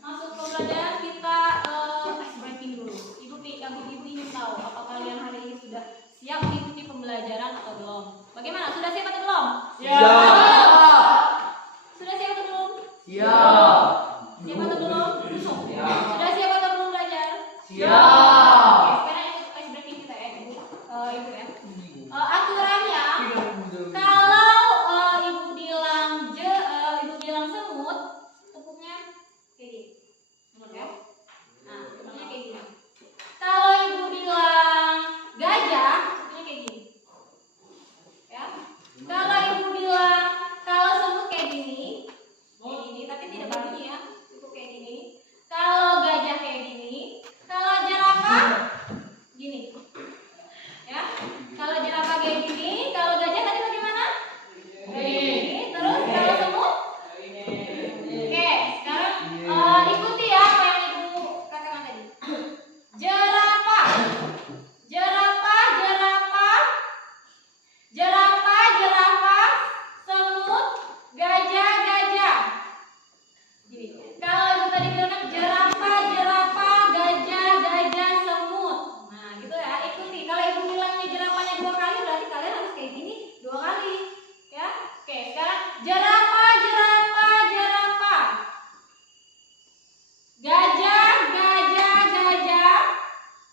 masuk pembelajaran kita ice breaking dulu. Ibu ingin tahu apa kalian hari ini sudah siap mengikuti pembelajaran atau belum? Bagaimana? Sudah siap atau belum? Siap. Sudah siap atau belum? Siap. Siap atau belum? Sudah siap atau belum belajar? Siap. Oke, sekarang ikut ice breaking kita ya, Ibu. Ibu ya. Aturannya, kalau ibu bilang semut, tepuknya kayak gini. Semut ya. Nah, tepuknya kayak gini. Kalau ibu bilang gajah, tepuknya kayak gini. Ya. Kalau ibu bilang kalau semut kayak gini, tapi tidak berbunyi ya. Itu kayak gini. Kalau gajah kayak gini, kalau jerapah gini. Ya. Kalau jerapah kayak gini, kalau gajah tadi bagaimana? Kayak gini. Terus kalau semut? Oke, sekarang ikuti ya apa yang ibu katakan tadi. Jerapah, jerapah, jerapah, jerapah, jerapah, semut, gajah, gajah. Gini. Kalau ibu tadi bilang jerapah, jerapah, gajah, gajah, semut. Nah, gitu ya. Ikuti. Kalau ibu bilangnya jerapahnya 2 kali, berarti kalian harus kayak gini 2 kali. Ya. Oke, sekarang jerapah, jerapah, jerapah. Gajah, gajah, gajah.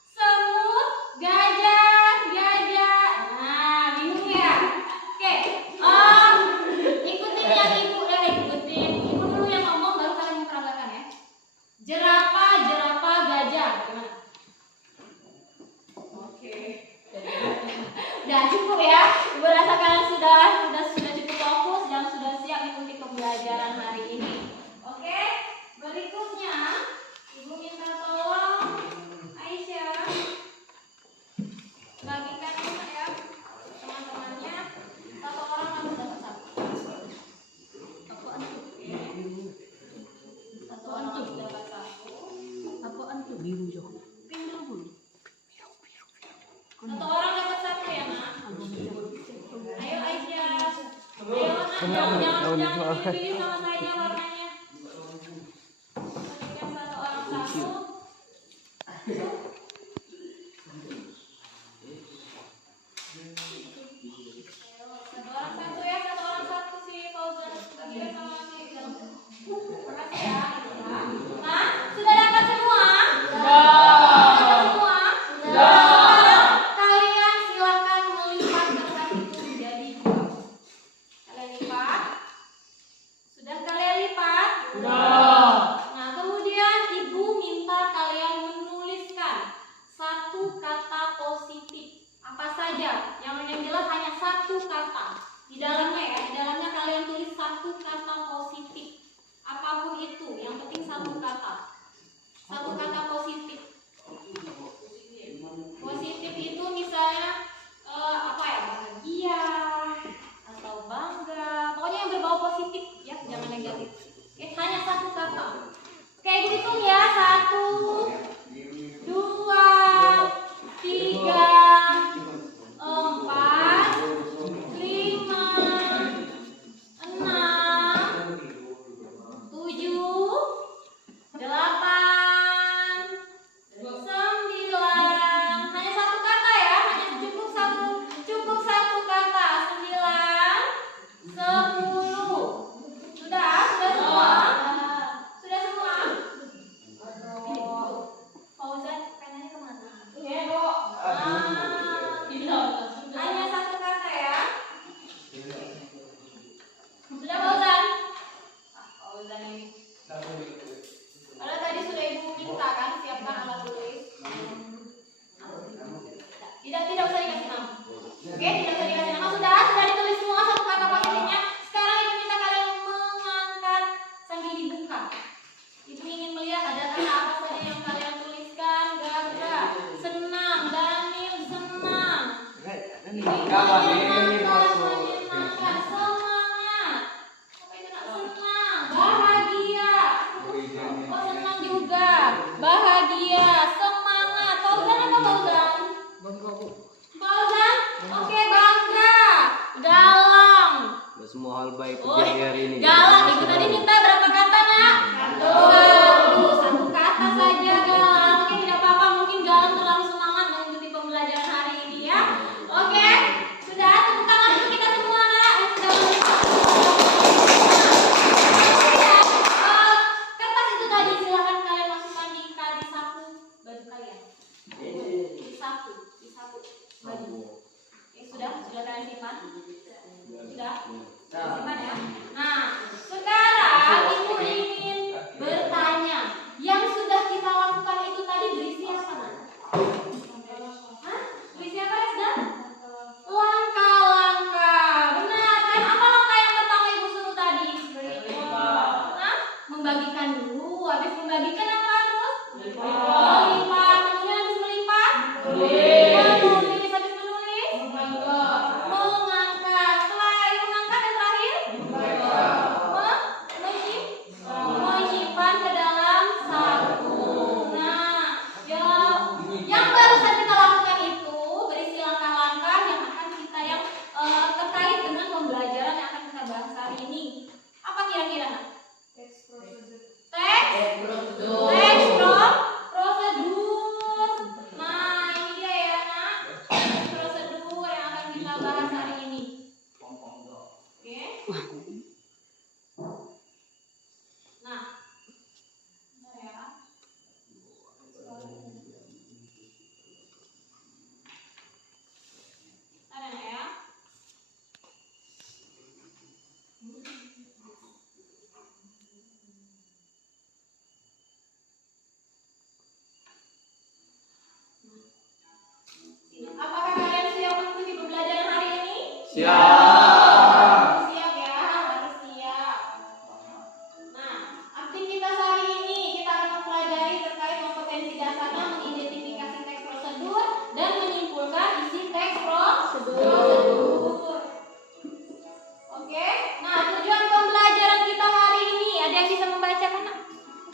Semut, gajah, gajah. Nah, bingung ya? Oke. Ikutin yang ibu ikutin. Ibu dulu yang ngomong baru kalian memperagakan ya. Jerapah, jerapah, gajah. Gimana? Oke. Udah cukup ya. Ibu rasa kalian sudah cukup fokus dan sudah siap mengikuti pembelajaran hari ini. Oke. Berikutnya, ibu minta tolong Aisyah bagikan ya teman-temannya, satu orang harus dapat satu. Satu antum. Satu antum dapat satu. Apa antum biru jo? Satu orang dapat satu ya, Mak. Ayo Aisyah. Ayo, jangan pilih sama saya warnanya. Berikan satu orang satu. Satu orang satu ya, satu orang satu si Fauzan. Bagikan sama si Iqbal. Makasih ya. Nah, sudah dapat semua? Dapat semua? Sekarang kalian silakan melipat kertas itu menjadi 2. Kalian lipat? Sudah kalian lipat? Sudah. Nah, kemudian ibu minta kalian menuliskan satu kata positif. Apa saja? Yang jelas hanya satu kata. Di dalamnya ya, di dalamnya kalian tulis satu kata positif. Apapun itu, yang penting satu kata. Satu kata positif. Positif itu misalnya apa ya? Bahagia atau bangga. Pokoknya yang berbau positif ya, jangan negatif. Oke, hanya satu kata. Oke, ibu hitung ya. 1, 2, 3, 4, 5, 6, 7, 8, 9. Hanya satu kata ya, hanya cukup satu kata. 9, 10. Sudah semua? Sudah semua? Fauzan, penanya kemana? Hanya satu kata ya. Sudah Fauzan? Fauzan ini. Kalau tadi sudah ibu minta kan, siapkan alat tulis. Tidak usah dikasih nama. Oke, tidak usah dikasih nama. Sudah ditulis semua satu kata positifnya. Sekarang ibu minta kalian mengangkat sambil dibuka. Ibu ingin melihat ada kata apa saja yang kalian tuliskan. Gagah, senang, Daniel senang. Semangat. Apa itu nak? Senang, bahagia. Oh, senang juga. Bahagia, semangat. Fauzan apa Fauzan? Fauzan? Oke, bangga. Galang. Semua hal baik Oh, terjadi hari ini. galang. Ibu tadi minta berapa kata, Nak?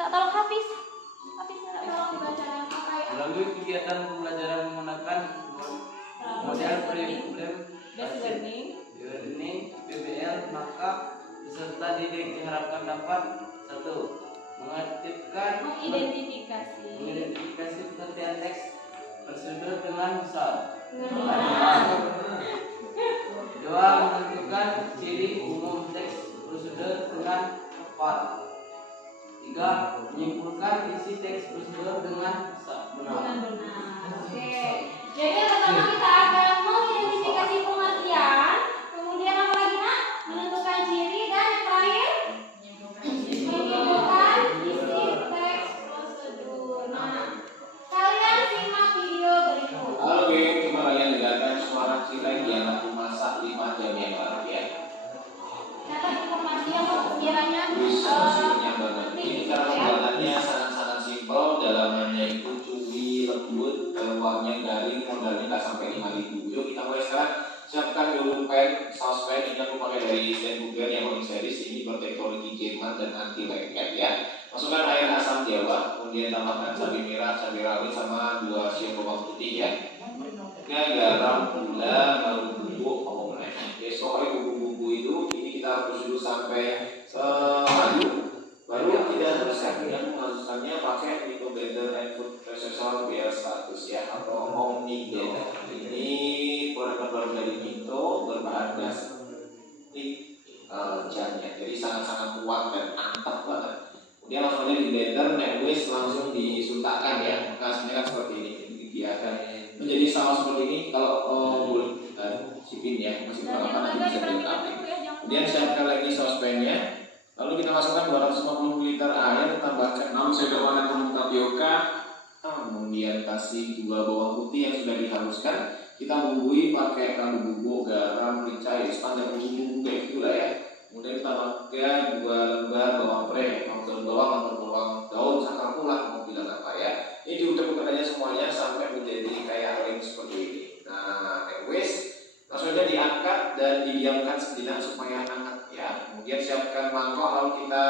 Minta tolong Hafiz. Hafiz minta tolong dibaca pakai Melalui kegiatan pembelajaran menggunakan model problem basic learning. PBL, maka peserta didik diharapkan dapat 1. Mengidentifikasi pengertian teks prosedur dengan misal. 2. Menentukan ciri umum teks prosedur dengan tepat. 3. Menyimpulkan isi teks prosedur dengan benar. Oke. Jadi yang pertama kita akan mengidentifikasi pengertian, kemudian apa lagi nak? Menentukan ciri dan yang terakhir menyimpulkan isi teks prosedur. Nah, kalian simak video berikut. Halo geng, coba kalian dengarkan suara cireng yang aku masak 5 jam yang lalu ya. Catat informasi yang sekiranya Musiknya banget. Ini cara pembuatannya sangat-sangat simpel. Dalamannya itu cumi, lembut, uangnya garing, modalnya nggak sampai 5.000. Yuk kita mulai sekarang. Siapkan dulu pen, saus pen. Ini aku pakai dari Steinhuber yang paling series. Ini berteknologi Jerman dan anti lengket ya. Masukkan air asam jawa, kemudian tambahkan cabai merah, cabai rawit sama 2 siung bawang putih ya. Garam, gula, lalu bumbu, Oke, soalnya bumbu-bumbu itu ini kita harus dulu sampai madu. Baru tidak resep ya, pengasusannya pakai Mito Blender and Food Processor BL100 ya, atau Omni Blender. Ini produk baru dari Mito, berbahan gas jamnya, jadi sangat-sangat kuat dan mantap banget. Kemudian langsung aja di blender, wis langsung disuntakkan ya. Hasilnya kan seperti ini. Jadi dia akan menjadi saus seperti ini. Kalau boleh sipin ya, masih kurang apa nanti bisa dilengkapi. Kemudian siapkan lagi saucepannya. Lalu kita masukkan 250 ml air, tambahkan 6 sendok makan tepung tapioka. Kemudian kasih 2 bawang putih yang sudah dihaluskan. Kita bumbui pakai kaldu bubuk, garam, merica, standar bumbu kayak gitulah ya. Kemudian tambahkan 2 lembar bawang pre, daun bawang atau bawang daun, sakar pula mau bilang apa ya. Ini diutek-utek aja semuanya sampai menjadi kayak lem seperti ini. Nah, wes langsung aja diangkat dan didiamkan sejenak supaya hangat ya. Kemudian siapkan mangkok, lalu kita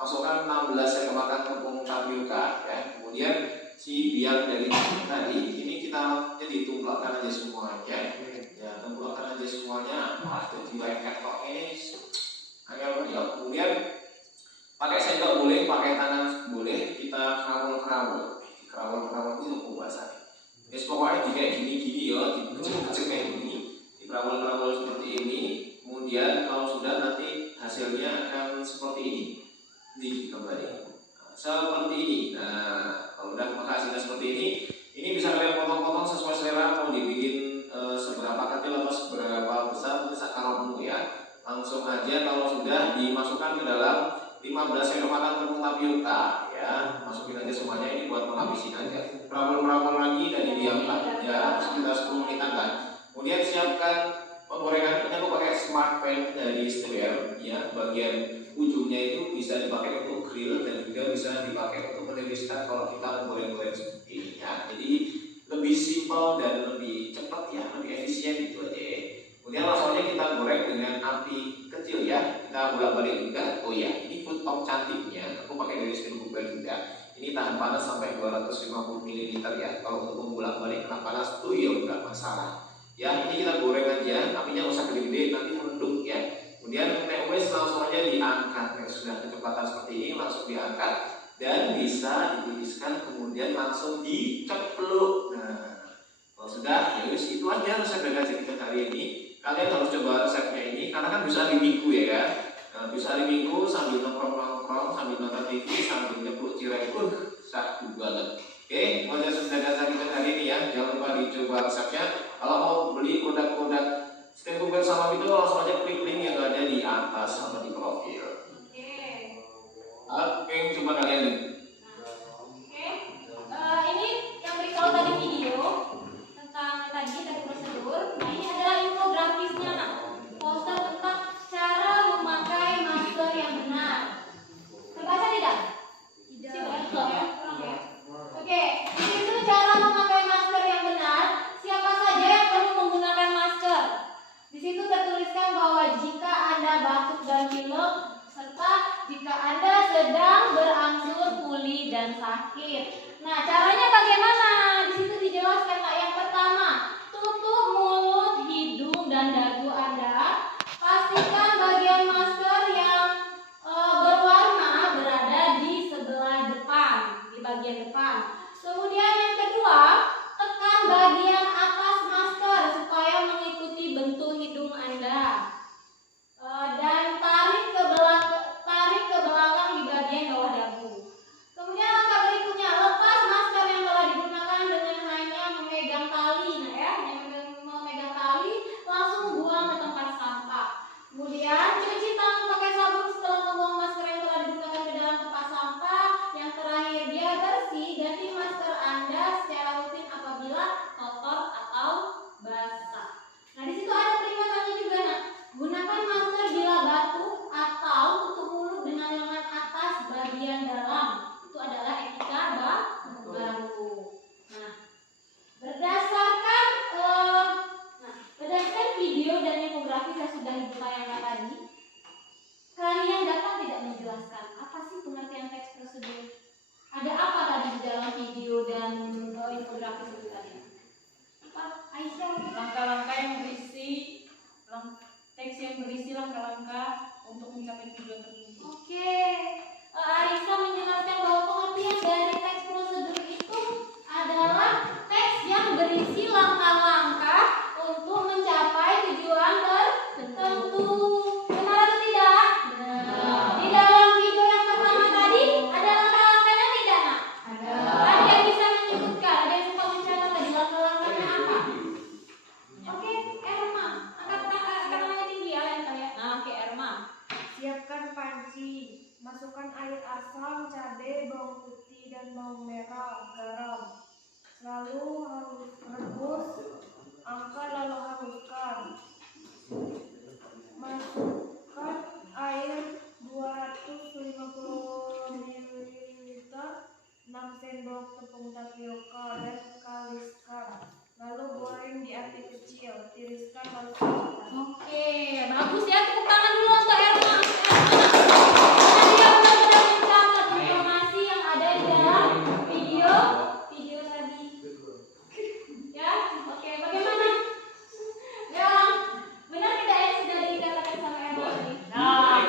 masukkan 16 sendok makan tepung tapioka ya. Kemudian si biang dari tadi ini kita jadi tumplakkan aja semuanya ya, tumplakkan aja semuanya. Jadi lengket kok ini. Kemudian pakai sendok boleh, pakai tangan boleh, kita kerawul itu bahasanya. Jadi pokoknya kayak gini ya, dipecek kayak gini, dikerawul seperti ini. Kemudian kalau sudah nanti hasilnya akan seperti ini. Ini kembali seperti ini. Nah, kalau udah hasilnya seperti ini bisa kalian potong-potong sesuai selera, mau dibikin seberapa kecil atau seberapa besar bisa kalau ya. Langsung aja kalau sudah dimasukkan ke dalam 15 sendok makan tepung tapioka ya, masukin aja semuanya, ini buat menghabisin aja. Perawal lagi dan didiamkan ya sekitar 10 menitan kan. Kemudian siapkan penggorengan. Ini aku pakai smart pan dari Steyr ya, bagian ujungnya itu bisa dipakai untuk grill dan juga bisa dipakai untuk meniriskan kalau kita menggoreng-goreng seperti ini ya. Jadi lebih simpel dan lebih cepat ya, lebih efisien gitu aja ya. Kemudian langsung aja kita goreng dengan api kecil ya. Kita bolak-balik juga. Oh ya, ini food top cantiknya. Aku pakai dari Steinhuber juga. Ini tahan panas sampai 250 ml ya. Kalau untuk bolak-balik kena panas tuh ya enggak masalah. Ya, ini kita goreng aja. Apinya nggak usah gede-gede, nanti meredup ya. Kemudian wes langsung aja diangkat. Sudah kecepatan seperti ini langsung diangkat dan bisa ditiriskan. Kemudian langsung dicepluk. Nah, kalau sudah ya wes itu aja resep dari kita hari ini. Kalian harus coba resepnya ini karena kan bisa hari Minggu ya kan. Nah, bisa hari Minggu sambil nongkrong, sambil nonton TV, sambil nyepluk cireng pun satu banget. Oke, wajah sudah dasar kita hari ini ya. Jangan lupa dicoba resepnya. Kalau mau beli produk-produk Steinhuber sama itu langsung aja klik link yang ada di atas sama di profil. Oke, coba kalian nih. Ini yang kalau tadi video tentang tadi prosedur. Nah, ini adalah infografisnya nak. Poster tentang cara memakai masker yang benar. Terbaca tidak? Tidak ya. Oke, di situ cara memakai masker yang benar. Siapa saja yang perlu menggunakan masker? Di situ tertuliskan bahwa jika Anda batuk dan pilek serta jika Anda sedang berangsur pulih dan sakit. Nah, caranya bagaimana? Di situ dijelaskan, Kak. Yang pertama, tutup mulut, hidung, dan dagu Anda. Pastikan bagian masker yang berwarna berada di sebelah depan, di bagian depan. Kemudian yang kedua, tekan bagian atas masker supaya mengikuti bentuk hidung Anda. Dan tarik ke belakang di bagian bawah dagu. Kemudian langkah berikutnya, lepas masker yang telah digunakan dengan hanya memegang tali. Nah ya, memegang tali, langsung buang ke tempat sampah. Kemudian cuci tangan pakai sabun setelah membuang masker yang telah digunakan ke dalam tempat sampah. Yang terakhir, biar bersih, ganti masker Anda secara rutin apabila kotor atau basah. Nah, di situ ada peringatannya juga, Nak. Gunakan masker bila batuk atau tutup mulut dengan lengan atas bagian dalam. Itu adalah etika baru. Nah, berdasarkan video dan infografis yang sudah Ibu tayangkan tadi, kalian dapat tidak menjelaskan apa sih pengertian teks prosedur? Ada apa tadi di dalam video dan infografis itu tadi? Apa? Aisyah? Langkah-langkah yang berisi teks yang berisi langkah-langkah untuk mencapai tujuan tertentu. Oke, Aisyah menjelaskan bahwa pengertian dari teks prosedur itu adalah teks yang berisi langkah-langkah untuk mencapai tujuan tertentu. Benar atau tidak? Benar. Di dalam video yang pertama tadi ada langkah-langkahnya tidak, Nak? Ada. Ada yang bisa menyebutkan? Ada yang suka mencatat tadi langkah-langkahnya apa? Oke, Erma. Angkat tangannya tinggi ya, yang tanya. Nah, oke, Erma. Siapkan panci, masukkan air asam, cabai, bawang putih, dan bawang merah, garam. Lalu rebus, angkat lalu haluskan. Masukkan air 250 ml, 6 sendok tepung tapioka, dan haluskan. Lalu goreng di api kecil, tiriskan lalu sajikan. Oke, bagus ya. Tepuk tangan dulu untuk Erma. Tadi yang benar-benar mencatat informasi yang ada di dalam video tadi. Ya, oke. Bagaimana? Ya, benar tidak yang sudah dikatakan sama Erma tadi? Nah,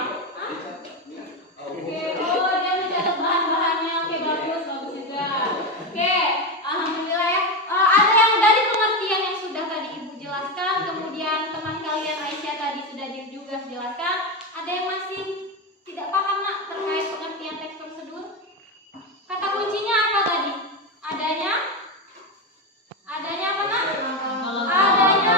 oke. Oh, dia mencatat bahan-bahannya. Oke, bagus juga. Oke, alhamdulillah ya. Ada yang dari pengertian yang sudah tadi Ibu jelaskan, kemudian teman kalian Aisyah tadi sudah juga jelaskan. Ada yang masih tidak paham, Nak, terkait pengertian teks prosedur? Kata kuncinya apa tadi? Adanya apa, Nak? Adanya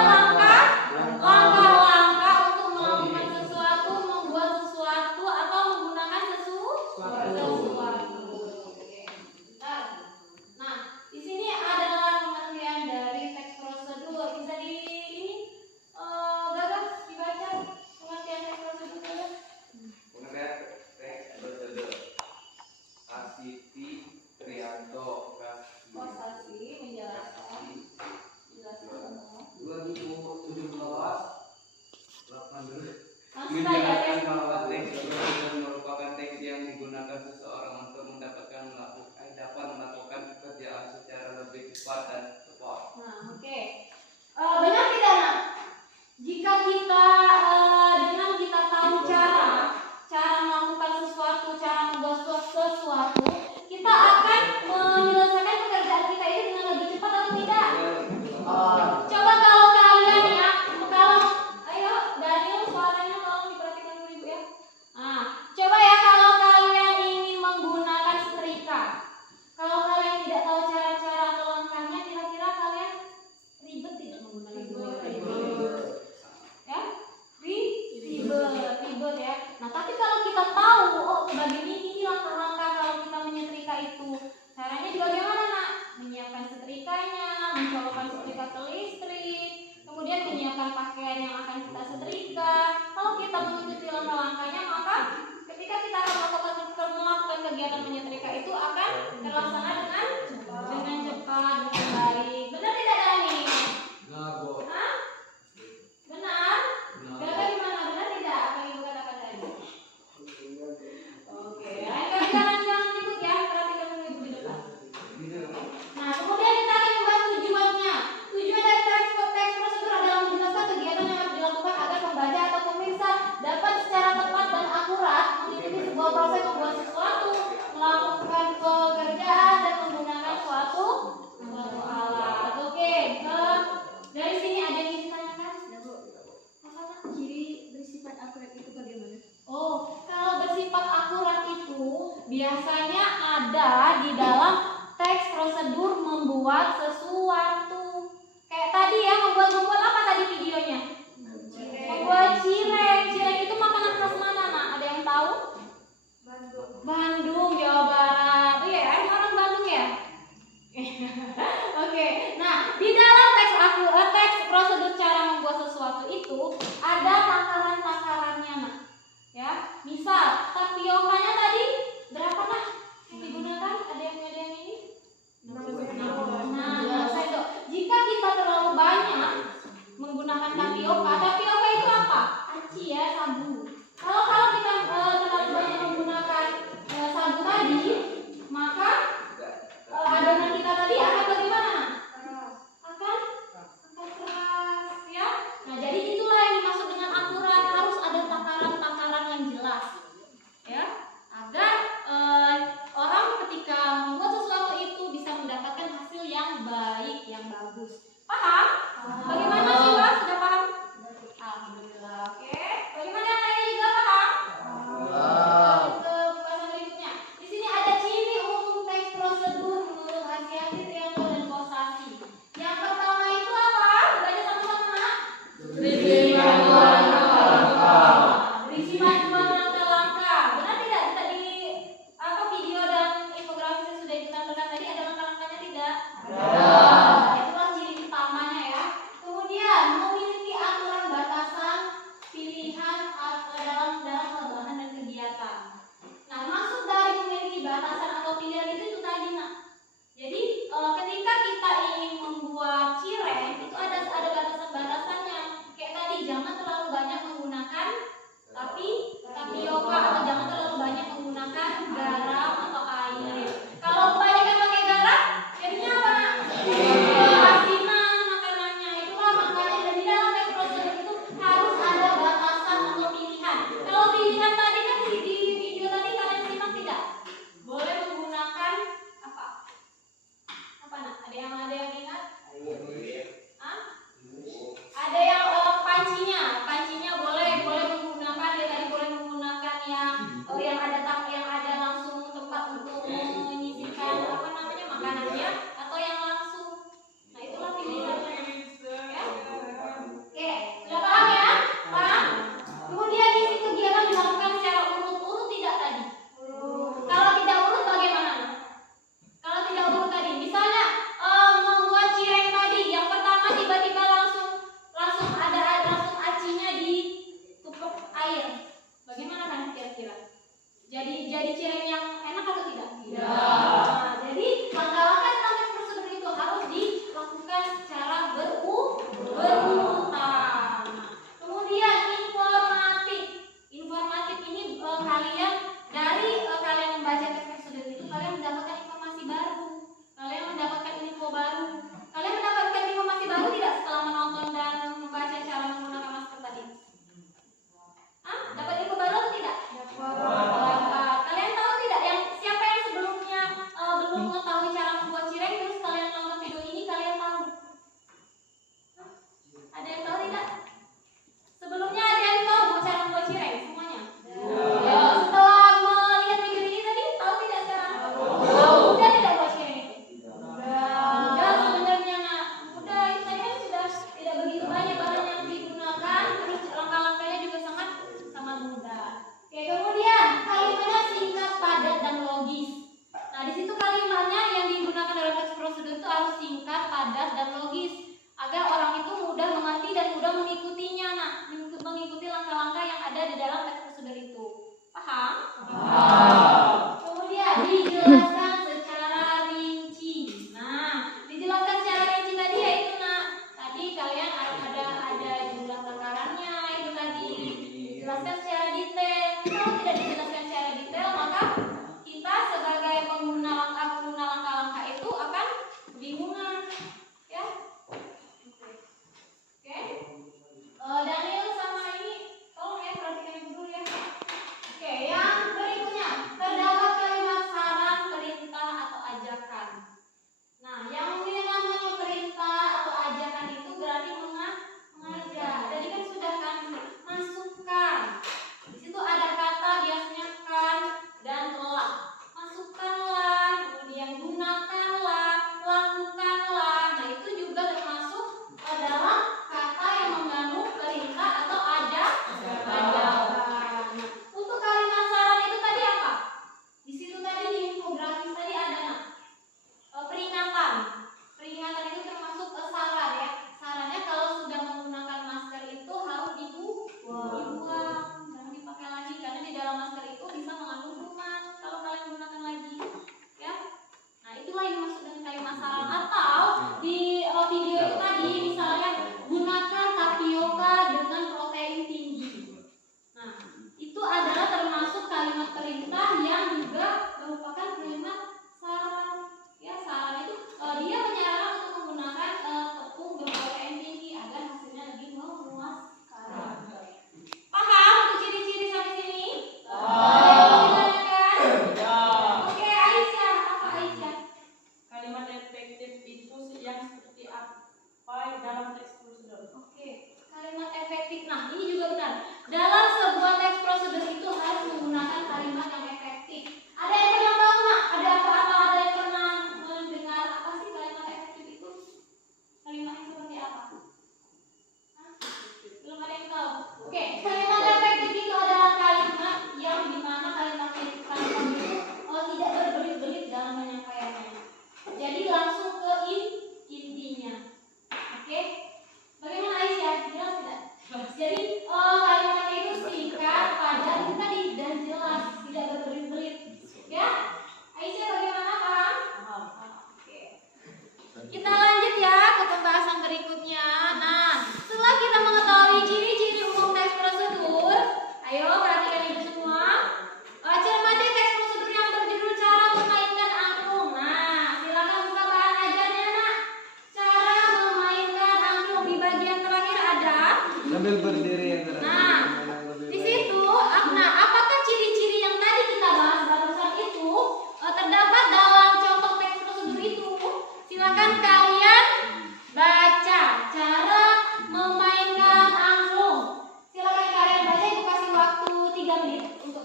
langkah-langkah untuk melakukan sesuatu, membuat sesuatu, atau menggunakan sesuatu. Oke, bentar. Nah, di sini adalah pengertian dari teks prosedur. Bisa Gagas dibaca pengertian teks prosedur Gagas. Pengertian teks prosedur. Asiti Trianto Kosasi menjelaskan. 2017 Langsung saja menjelaskan teks. bahwa teks prosedur merupakan teks yang digunakan seseorang untuk dapat melakukan pekerjaan secara lebih cepat dan tepat. Nah, oke. Benar tidak, Nak? Jika kita dengan kita tahu cara melakukan sesuatu, cara membuat sesuatu, kita akan menyelesaikan pekerjaan kita itu dengan lebih cepat atau tidak? Coba kalau kalian ya, ayo Daniel, suaranya tolong diperhatikan dulu Ibu ya. Nah, coba ya kalau kalian ingin menggunakan setrika. Kalau kalian tidak tahu cara-cara atau langkahnya, kira-kira kalian ribet tidak menggunakan setrika? Ya, ribet ya. Nah, tapi kalau kita tahu, oh begini langkah-langkah kalau kita menyetrika itu. Caranya juga bagaimana, Nak? Menyiapkan setrikanya, mencolokkan setrika ke listrik, kemudian menyiapkan pakaian yang akan kita setrika. Kalau kita mengikuti langkah-langkahnya, maka ketika kita akan melakukan kegiatan menyetrika itu akan terlaksana dengan cepat, dengan baik. Benar tidak, Dani? Hah? Benar? Gagal gimana? Benar tidak? Apa yang Ibu katakan tadi? Oke, lain kali jangan ribut ya, perhatikan dulu Ibu biasanya ada di dalam teks prosedur membuat sesuatu. Kayak tadi ya, membuat apa tadi videonya? Membuat cireng. Cireng itu makanan khas mana, Nak? Ada yang tahu? Bandung, Jawa Barat. Oh iya, ada orang Bandung ya? Oke. Nah, di dalam teks prosedur cara membuat sesuatu itu ada takaran-takarannya, Nak. Ya, misal tapiokanya tadi berapa, Nak? Yang digunakan ada yang ini? 6 sendok. Jika kita terlalu banyak menggunakan tapioka itu apa? Aci ya, sabu. Kalau kita terlalu banyak menggunakan sabu tadi, maka adonan kita tadi akan bagaimana? Akan keras ya. Nah, jadi itulah yang dimaksud dengan aturan, harus ada takaran-takaran yang jelas ya, agar orang ketika membuat sesuatu itu bisa mendapatkan hasil yang baik, yang bagus. Paham? Bagaimana sih, Pak? Sudah paham? Alhamdulillah. Oke. Bagaimana yang lainnya juga paham? Ke pembahasan berikutnya. Di sini ada ciri umum teks prosedur menurut Hasiati, Trianto, dan Kosasi. Yang pertama itu apa? Baca sama-sama. Berisi panduan langkah-langkah. Benar tidak? Tadi video dan infografis yang sudah ditampilkan tadi ada langkah-langkahnya tidak? Itulah ciri utamanya ya. Kemudian memiliki aturan batasan pilihan dalam bahan dan kegiatan. Nah, maksud dari memiliki batasan atau pilihan itu tadi, Nak. Jadi ketika kita ingin membuat cireng itu ada batasan-batasannya. Kayak tadi, jangan terlalu banyak menggunakan tapioka atau jangan terlalu banyak menggunakan garam atau air. Kalau kebanyakan pakai garam, jadinya apa, Nak? Asinan makanannya. Itulah makanya di dalam teks prosedur itu harus ada batasan atau pilihan. Kalau pilihan tadi kan di video tadi kalian simak tidak? Boleh menggunakan apa? Apa, Nak? Ada yang ingat? Hah? Ada yang pancinya boleh menggunakan ya, tadi boleh menggunakan yang ada langsung tempat untuk menyisihkan makanannya atau yang langsung. Nah, itulah pilihannya. Ya. Oke, sudah paham ya? Paham? Kemudian isi kegiatan dilakukan secara urut tidak tadi? Kalau tidak urut bagaimana? Kalau tidak urut tadi, misalnya membuat cireng tadi, yang pertama tiba-tiba langsung acinya ditumpuk air. Bagaimana kan kira-kira? Jadi cireng yang enak atau tidak? Tidak. Nah, jadi langkah-langkah dalam teks prosedur itu harus dilakukan secara berurutan. Kemudian informatif ini kalian membaca teks prosedur itu kalian mendapatkan informasi baru, kalian mendapatkan info baru. Kalian mendapatkan informasi baru tidak setelah menonton dan membaca cara menggunakan masker tadi? Dapat info baru atau tidak? Dapat. Kalian tahu tidak siapa yang sebelumnya belum mengetahui cara membuat cireng, terus kalian nonton video ini kalian tahu? Ada yang tahu tidak? Sebelumnya ada yang tahu cara membuat cireng semuanya? Ya. Setelah melihat video ini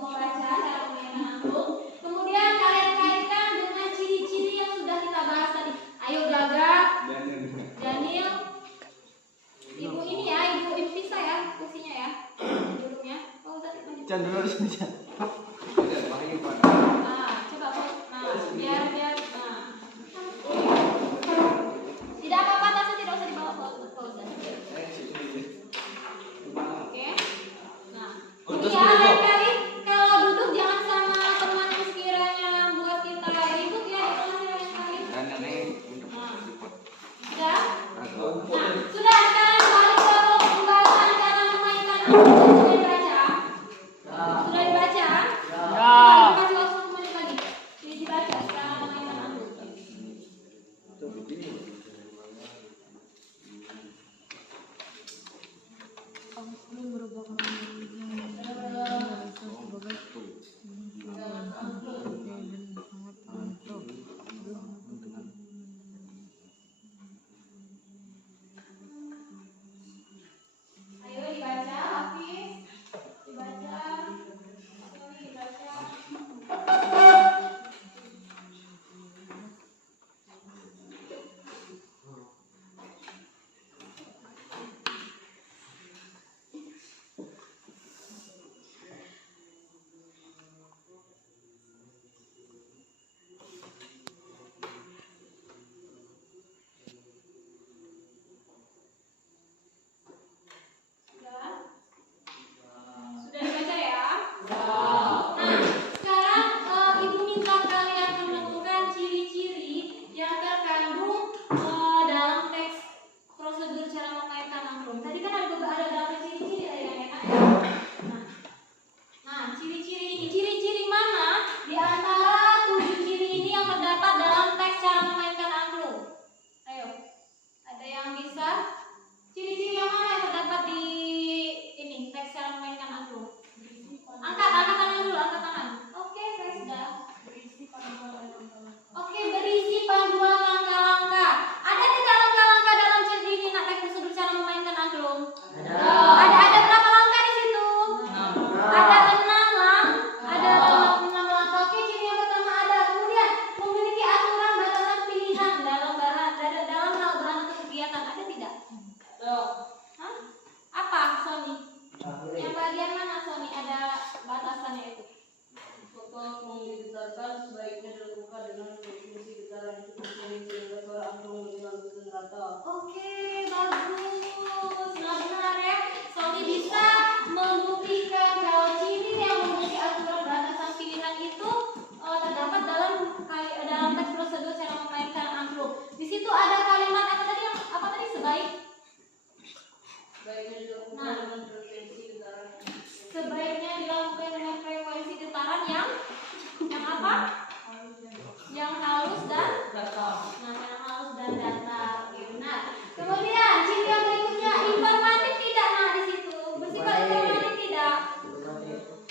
membaca cara memainkan angklung. Kemudian kalian kaitkan dengan ciri-ciri yang sudah kita bahas tadi. Ayo Gaga, Daniel, Ibu ini ya, Ibu Pisa ya, kursinya ya, duduknya. Oh, tadi maju. Nah, coba biar nah. Tidak apa-apa, tasnya tidak usah dibawa Fauzan. Oke. Nah, ini ya lain kali kalau duduk jangan sama teman yang sekiranya buat kita ribut ya di kelas lain kali. Sudah? Nah, sudah sekarang balik ke pembahasan cara memainkan angklung. Sudah dibaca? Sudah dibaca? Coba kasih waktu 1 menit lagi. Ini dibaca cara memainkan angklung. Ayo dibaca, Hafiz. Dibaca. Sony dibaca. Sudah? Sudah dibaca ya? Nah, sekarang Ibu minta kalian menemukan ciri-ciri yang terkandung dalam teks prosedur cara memainkan angklung. Tadi kan ada berapa ciri-ciri tadi kan ya? Nah, ciri-ciri ini, ciri-ciri mana di antara 7 ciri ini yang terdapat dalam teks cara memainkan angklung? Ayo, ada yang bisa? Ciri-ciri yang mana yang terdapat di ini teks cara memainkan angklung? Angkat tangan dulu, angkat tangan. Oke, saya sudah. Oke, berisi panduan langkah-langkah. Ada tidak langkah-langkah dalam ciri ini nak teks prosedur cara memainkan angklung? Ada berapa langkah di situ? Ada 6 langkah. Oke, ciri yang pertama ada. Kemudian memiliki aturan batasan pilihan dalam hal bahan atau kegiatan. Ada tidak? Hah? Apa, Sony? Yang bagian mana, Sony? Ada batasannya itu. Foto menggitarkan sebaiknya dilakukan dengan frekuensi getaran yang cukup sering sehingga suara angklung lebih halus dan rata. Oke, bagus. Nah, benar ya. Sony bisa membuktikan kalau ciri yang memiliki aturan batasan pilihan itu terdapat dalam teks prosedur cara memainkan angklung. Di situ ada kalimat apa tadi? Sebaiknya dilakukan Nah. dengan frekuensi getaran Sebaiknya dilakukan dengan frekuensi getaran yang apa? Yang halus dan datar. Nah, yang halus dan datar. Oke, benar. Kemudian ciri yang berikutnya informatif tidak nah di situ. Bersifat informatif tidak?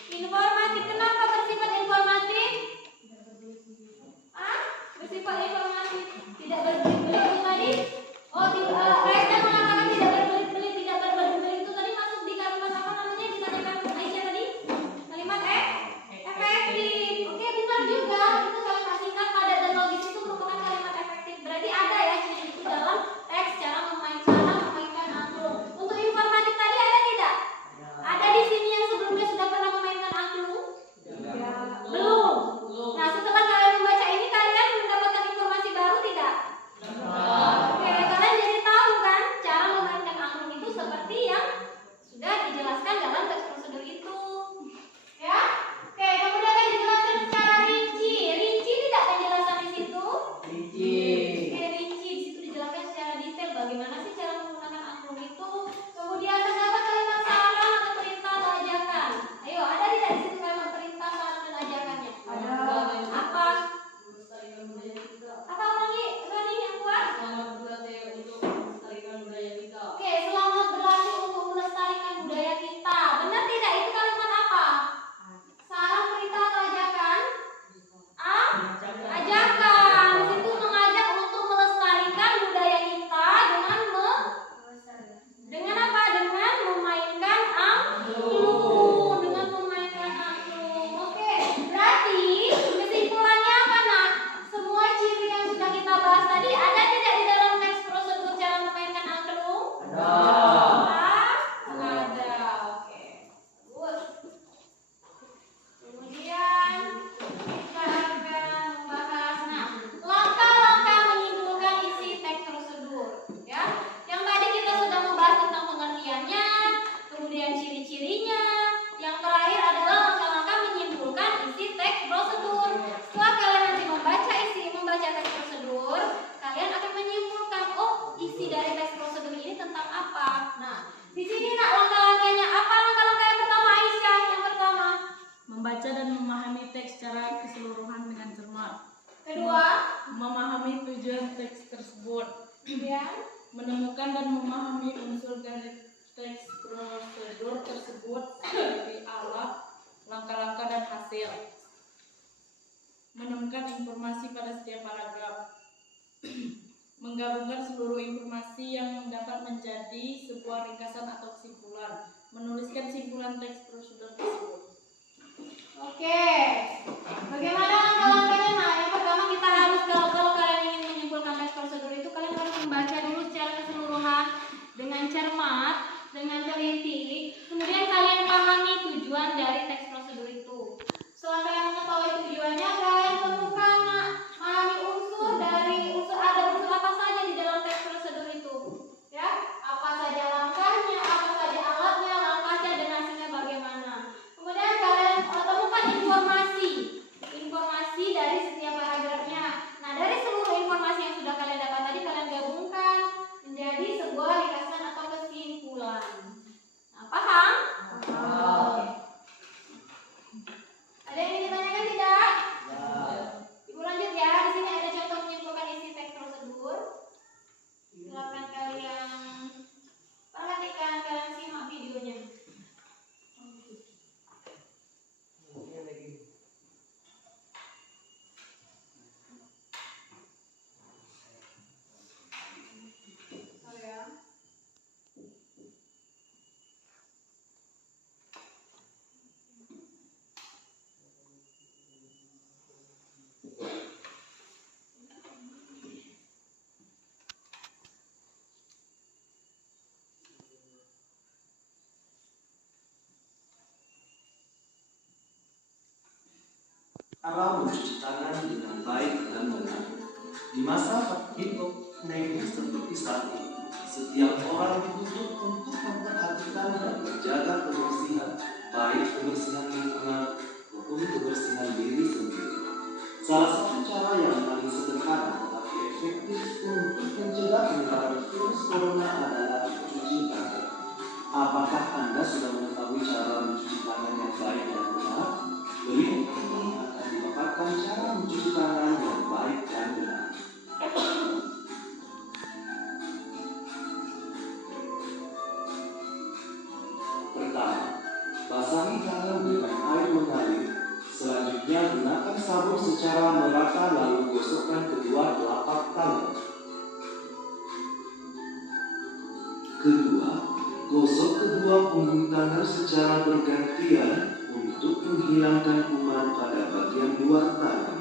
Informatif. Kenapa bersifat informatif? Bersifat informatif. Tidak berbelit-belit itu tadi? Oh, Reza mengatakan tidak berbelit-belit, tidak berbelit-belit itu tadi masuk di kalimat apa namanya? Ditanyakan Aisyah tadi? Kalimat efektif. Oke, benar juga. membaca dan memahami teks secara keseluruhan dengan cermat. Kedua, Memahami tujuan teks tersebut. kemudian Menemukan dan memahami unsur dari teks prosedur tersebut seperti alat, langkah-langkah dan hasil. Menemukan informasi pada setiap paragraf. Menggabungkan seluruh informasi yang dapat menjadi sebuah ringkasan atau kesimpulan. Menuliskan simpulan teks prosedur tersebut. oke. Bagaimana langkah-langkahnya? Nah, yang pertama kita harus kalau kalian ingin menyimpulkan teks prosedur itu kalian harus membaca dulu secara keseluruhan dengan cermat, dengan teliti. Kemudian kalian pahami tujuan dari teks prosedur itu. Setelah kalian mengetahui tujuannya, kalian temukan memahami ada unsur apa saja di dalam teks prosedur itu. Ya, apa saja langkahnya, apa saja alatnya, langkahnya dan hasilnya bagaimana. Kemudian kalian temukan informasi dari setiap paragrafnya. Nah, dari seluruh informasi yang sudah kalian dapat tadi kalian gabungkan menjadi sebuah ringkasan atau kesimpulan. Nah, paham? Oke. Ada yang ingin ditanyakan tidak? Ibu lanjut ya. Di sini ada contoh menyimpulkan isi teks prosedur. Silakan kalian perhatikan, kalian simak videonya. Cara mencuci tangan dengan baik dan benar. Di masa COVID-19 seperti saat ini, setiap orang dituntut untuk memperhatikan dan menjaga kebersihan, baik kebersihan lingkungan maupun kebersihan diri sendiri. Salah satu cara yang paling sederhana tetapi efektif untuk mencegah penyebaran virus corona adalah mencuci tangan. Apakah Anda sudah mengetahui cara mencuci tangan yang baik dan benar? Berikut ini akan dipaparkan cara mencuci tangan yang baik dan benar. Pertama, basahi tangan dengan air mengalir. Selanjutnya, gunakan sabun secara merata lalu gosokkan kedua telapak tangan. Kedua, gosok kedua punggung tangan secara bergantian untuk menghilangkan kuman pada bagian luar tangan.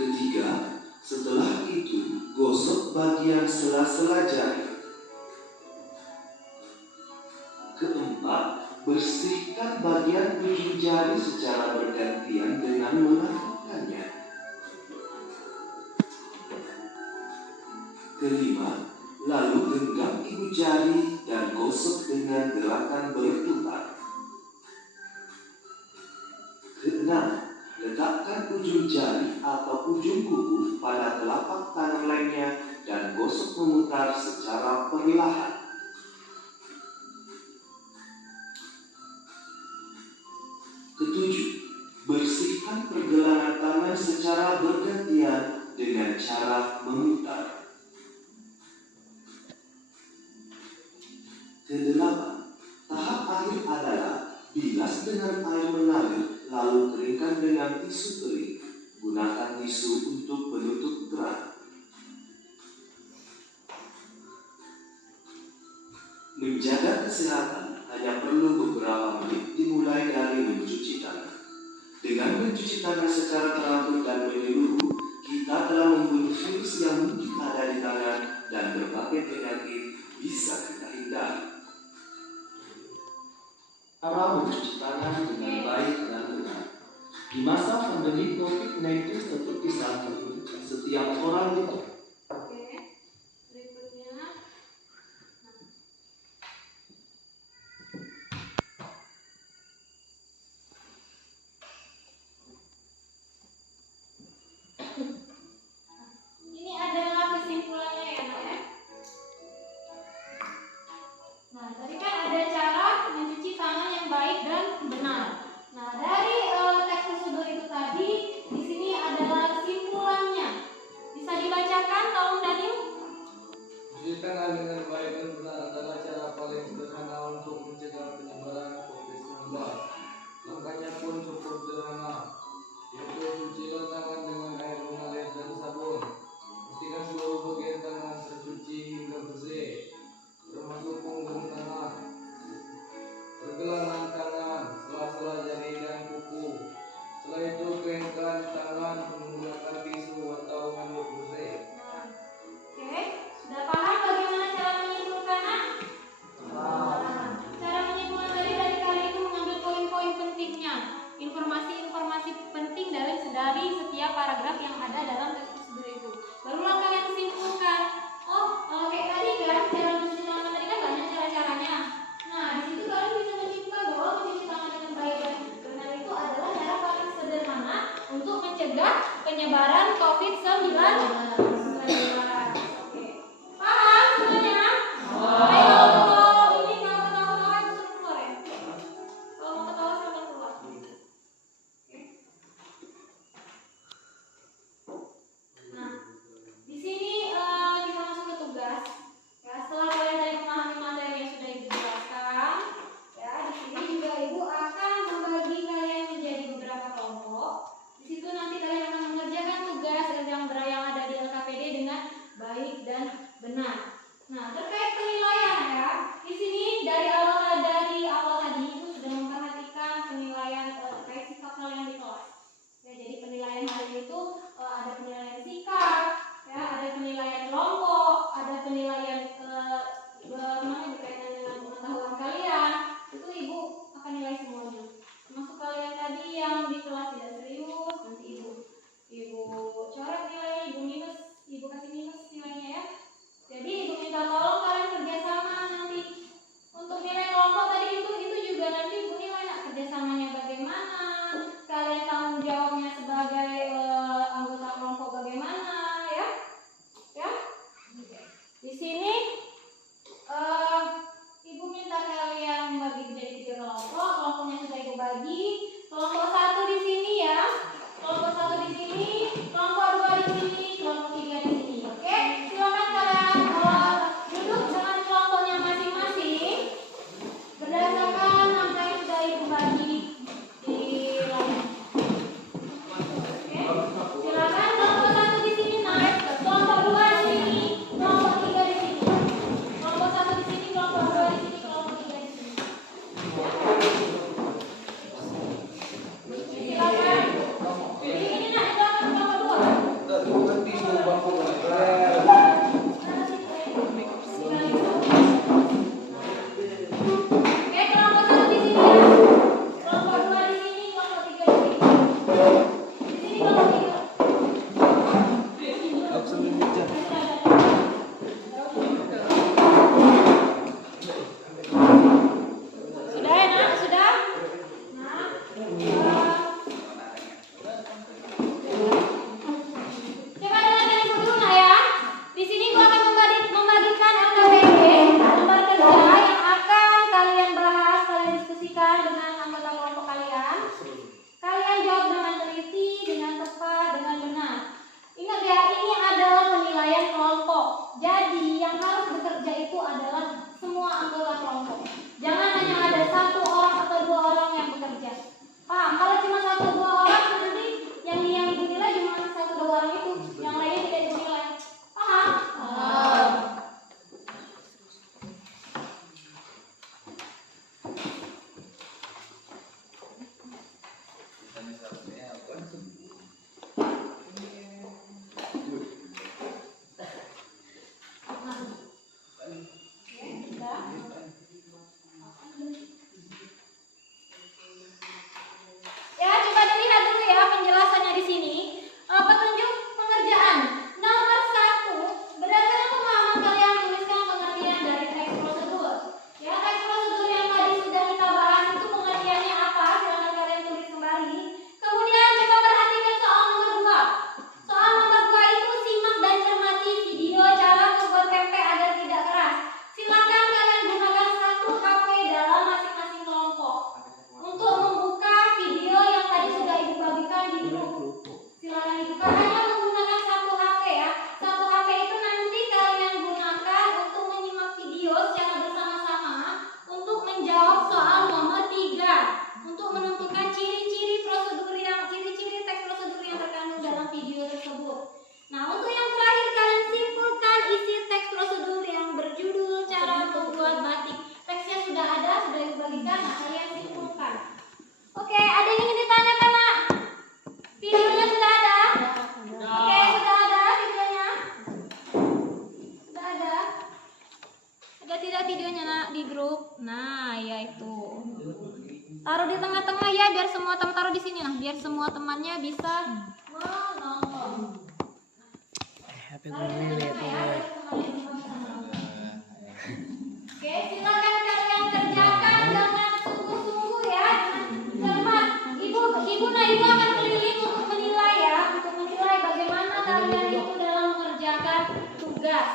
Ketiga, setelah itu gosok bagian sela-sela jari. Keempat, bersihkan bagian ujung jari secara bergantian dengan melakukannya. Kelima, lalu genggam ibu jari dan gosok dengan gerakan berputar. Keenam, letakkan ujung jari atau ujung kuku pada telapak tangan lainnya dan gosok memutar secara perlahan. Ketujuh, bersihkan pergelangan tangan secara bergantian dengan cara memutar. Kedelapan, tahap akhir adalah bilas dengan air mengalir lalu keringkan dengan tisu kering. Gunakan tisu untuk penutup keran. Menjaga kesehatan hanya perlu beberapa menit dimulai dari mencuci tangan. Dengan mencuci tangan secara teratur dan menyeluruh, kita telah membunuh virus yang mungkin ada di tangan dan berbagai penyakit bisa kita hindari. Cara mencuci tangan dengan baik dan benar. Di masa pandemi COVID-19 seperti saat ini, setiap orang Oke. Berikutnya. Ini adalah kesimpulannya ya, Nak ya. Nah, tadi kan benar. Nah, dari teks prosedur itu tadi, di sini adalah kesimpulannya. Bisa dibacakan, tolong Daniel. Cuci tangan dengan baik dan benar adalah cara paling sederhana untuk mencegah penyebaran COVID-19. Langkahnya pun cukup sederhana, yaitu cucilah tangan dengan air mengalir dan sabun. Pastikan seluruh bagian tangan tercuci hingga bersih, termasuk punggung tangan, pergelangan tangan, sela-sela Taruh di tengah-tengah ya, biar semua teman taruh di sini. Nah, biar semua temannya bisa menonton. Taruh di tengah-tengah ya, biar temannya semua bisa menonton. Oke, silakan kalian kerjakan dengan sungguh-sungguh ya, dengan cermat. Ibu Naibu akan keliling untuk menilai ya, untuk menilai bagaimana kalian itu dalam mengerjakan tugas.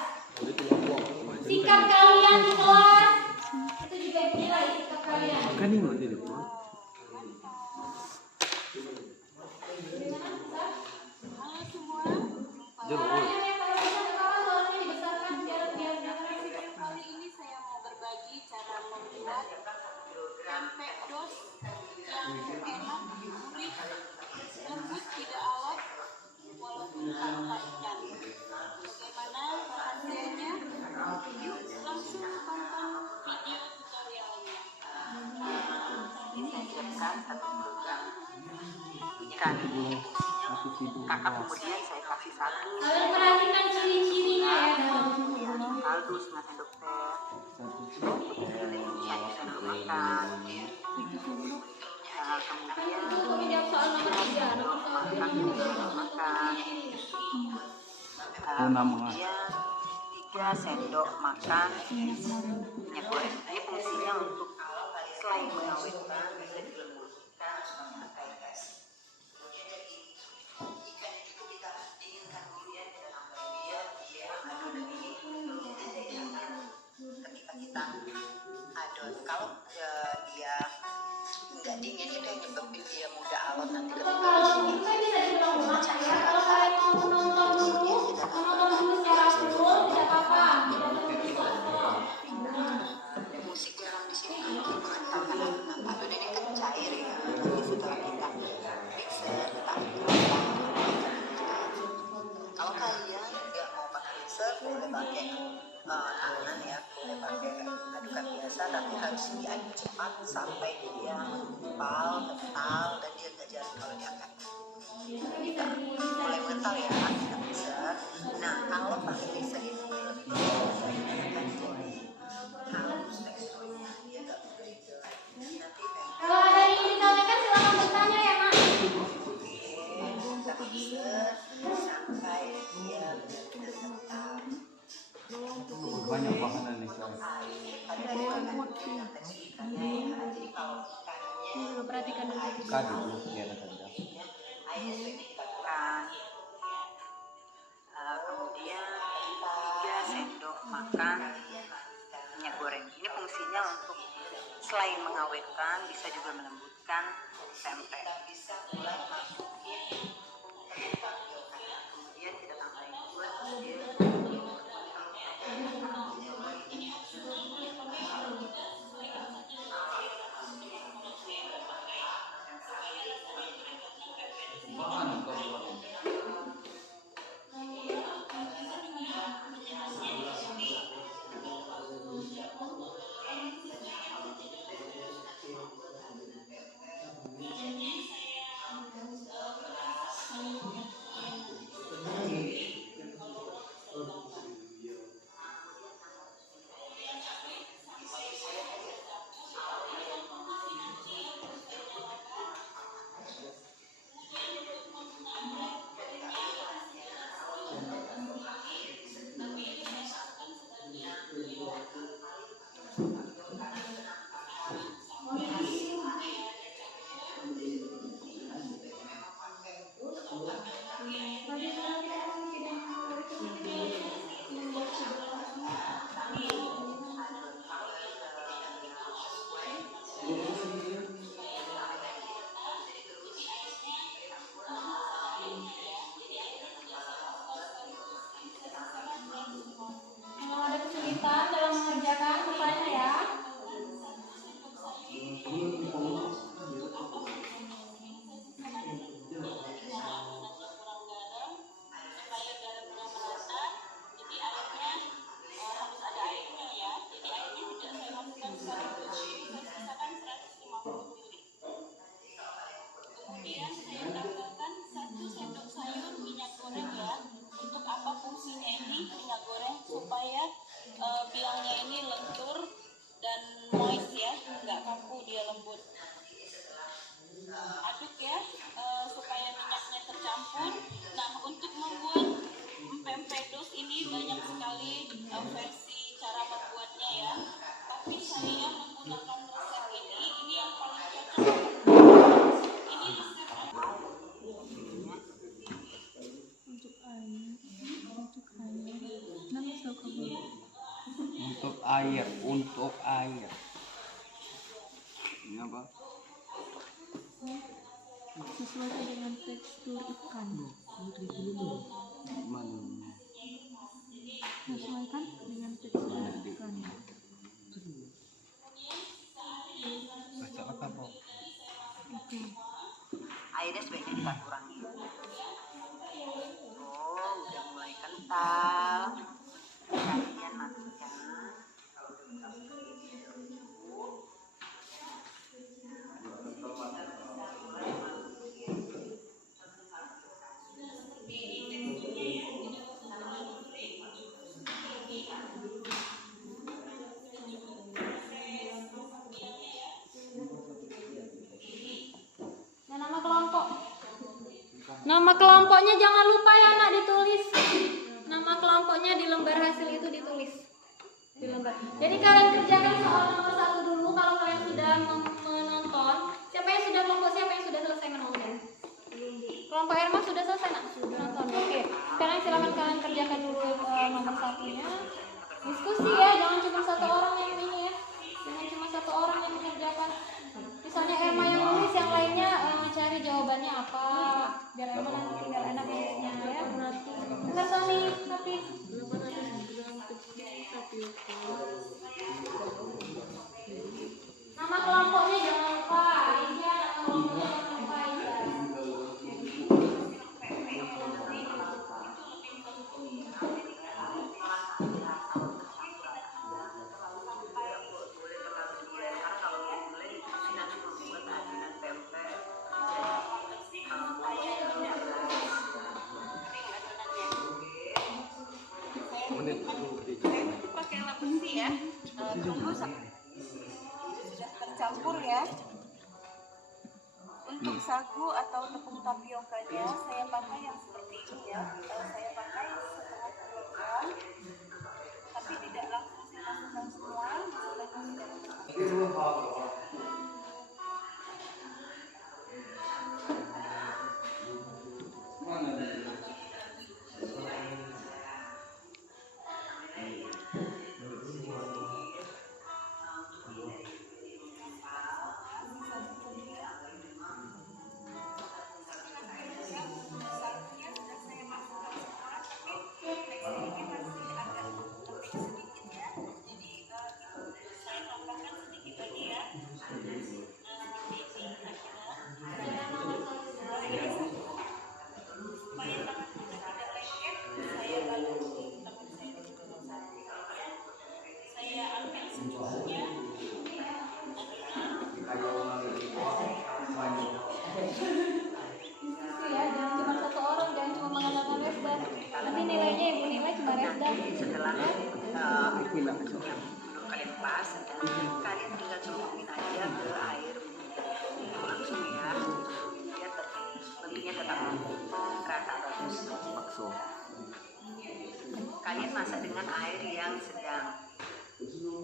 Sikap kalian di kelas itu juga dinilai sikap kalian. Kan ini mau jadi Kali ini saya mau berbagi cara membuat tempe dos yang enak, gurih, lembut, tidak alot, walaupun tanpa ikan. Bagaimana rahasianya? Yuk langsung tonton video tutorialnya. Ini saya siapkan 1 kilogram ikan. Kakak kemudian saya kasih 1 Kalian perhatikan ciri-cirinya ya. kaldu setengah sendok teh, giling 1 sendok makan. Kemudian Itu kami jawab soal nomor 3. Nomor soal makan ini 2 sendok makan. Kemudian 3 sendok makan minyak goreng. Ini fungsinya untuk selain mengawetkan bisa dilembutkan sampai guys. Ikan itu kita dinginkan kemudian kita tambah biar dia adon ketika kita adon. Kalau dia nggak dingin itu yang nyebabin dia mudah alot nanti ketika kalau saya bisa diulang-ulang ya. Kalau kalian mau menonton dulu secara full tidak apa-apa. musik garam di sini untuk mengentalkan adon ini kan cair ya. Nanti setelah kita mixer kita kalau kalian nggak mau pakai mixer boleh pakai tangan ya, boleh pakai adukan biasa, tapi harus diaduk cepat sampai dia menggumpal, kental dan dia nggak jatuh kalau diangkat. Kita mulai mengental ya kita mixer. Nah kalau pakai mixer ini lebih bagus akan jadi halus teksturnya, dia nggak bergerigi lagi. Nanti Kalau ada yang ingin ditanyakan silakan bertanya ya, Mak. kita mixer sampai dia benar-benar kental. Banyak bahan nih saya. Jadi kalau ikannya Perhatikan dulu. Kado ya ada. airnya ini kita kurang. Kemudian 3 sendok makan minyak goreng. Ini fungsinya untuk selain mengawetkan bisa juga melembutkan tempe. Bisa mulai masukin tepung tapioka. Kemudian kita tambahin gula pasir. Kalau ada kesulitan dalam mengerjakan bertanya ya. Kemudian saya tambahkan 1 sendok sayur minyak goreng ya. Untuk apa fungsinya ini minyak goreng? Supaya bilangnya ini lentur dan moist ya, nggak kaku, dia lembut. versi cara membuatnya ya. Tapi saya menggunakan resep ini yang paling cocok. Ini untuk air. Ini apa? Sesuaikan dengan tekstur ikan. Mana? Sesuaikan dengan tekstur ikan. Baca apa kok? Oke. airnya sebaiknya kita kurangi. Oh, udah mulai kental. Kalian masukkan. Nah, nama kelompok. Nama kelompoknya jangan lupa ya nak ditulis. Nama kelompoknya di lembar hasil itu ditulis. Di lembar. Jadi kalian kerjakan soal nomor 1 dulu kalau kalian sudah menonton. Siapa yang sudah kelompok siapa yang sudah selesai menonton? Kelompok Erma sudah selesai nak? Nonton. Oke. Sekarang silakan kalian kerjakan dulu nomor 1-nya. Diskusi ya, jangan cuma satu orang yang ini ya. Jangan cuma satu orang yang mengerjakan. Misalnya Erma yang nulis, yang lainnya cari jawabannya apa. Biar Erma nanti tinggal enak nulisnya ya. Benar Sani, tapi nama kelompoknya jangan lupa. Iya, nama kelompoknya jangan lupa ya. Pakai alat besi ya. Tunggu sudah tercampur ya. Untuk sagu atau tepung tapiokanya saya pakai yang seperti ini ya. Saya pakai setengah kilogram, tapi tidak langsung saya masukkan semua. Sudah kasih Diskusi ya, jangan cuma satu orang, jangan cuma mengandalkan Resda. Nanti nilainya ibu nilai cuma Resda. Setelah kalian pas, kalian tinggal celupin aja ke air langsung ya, biar lebihnya tetap rata bagus. Kalian masak dengan air yang sedang.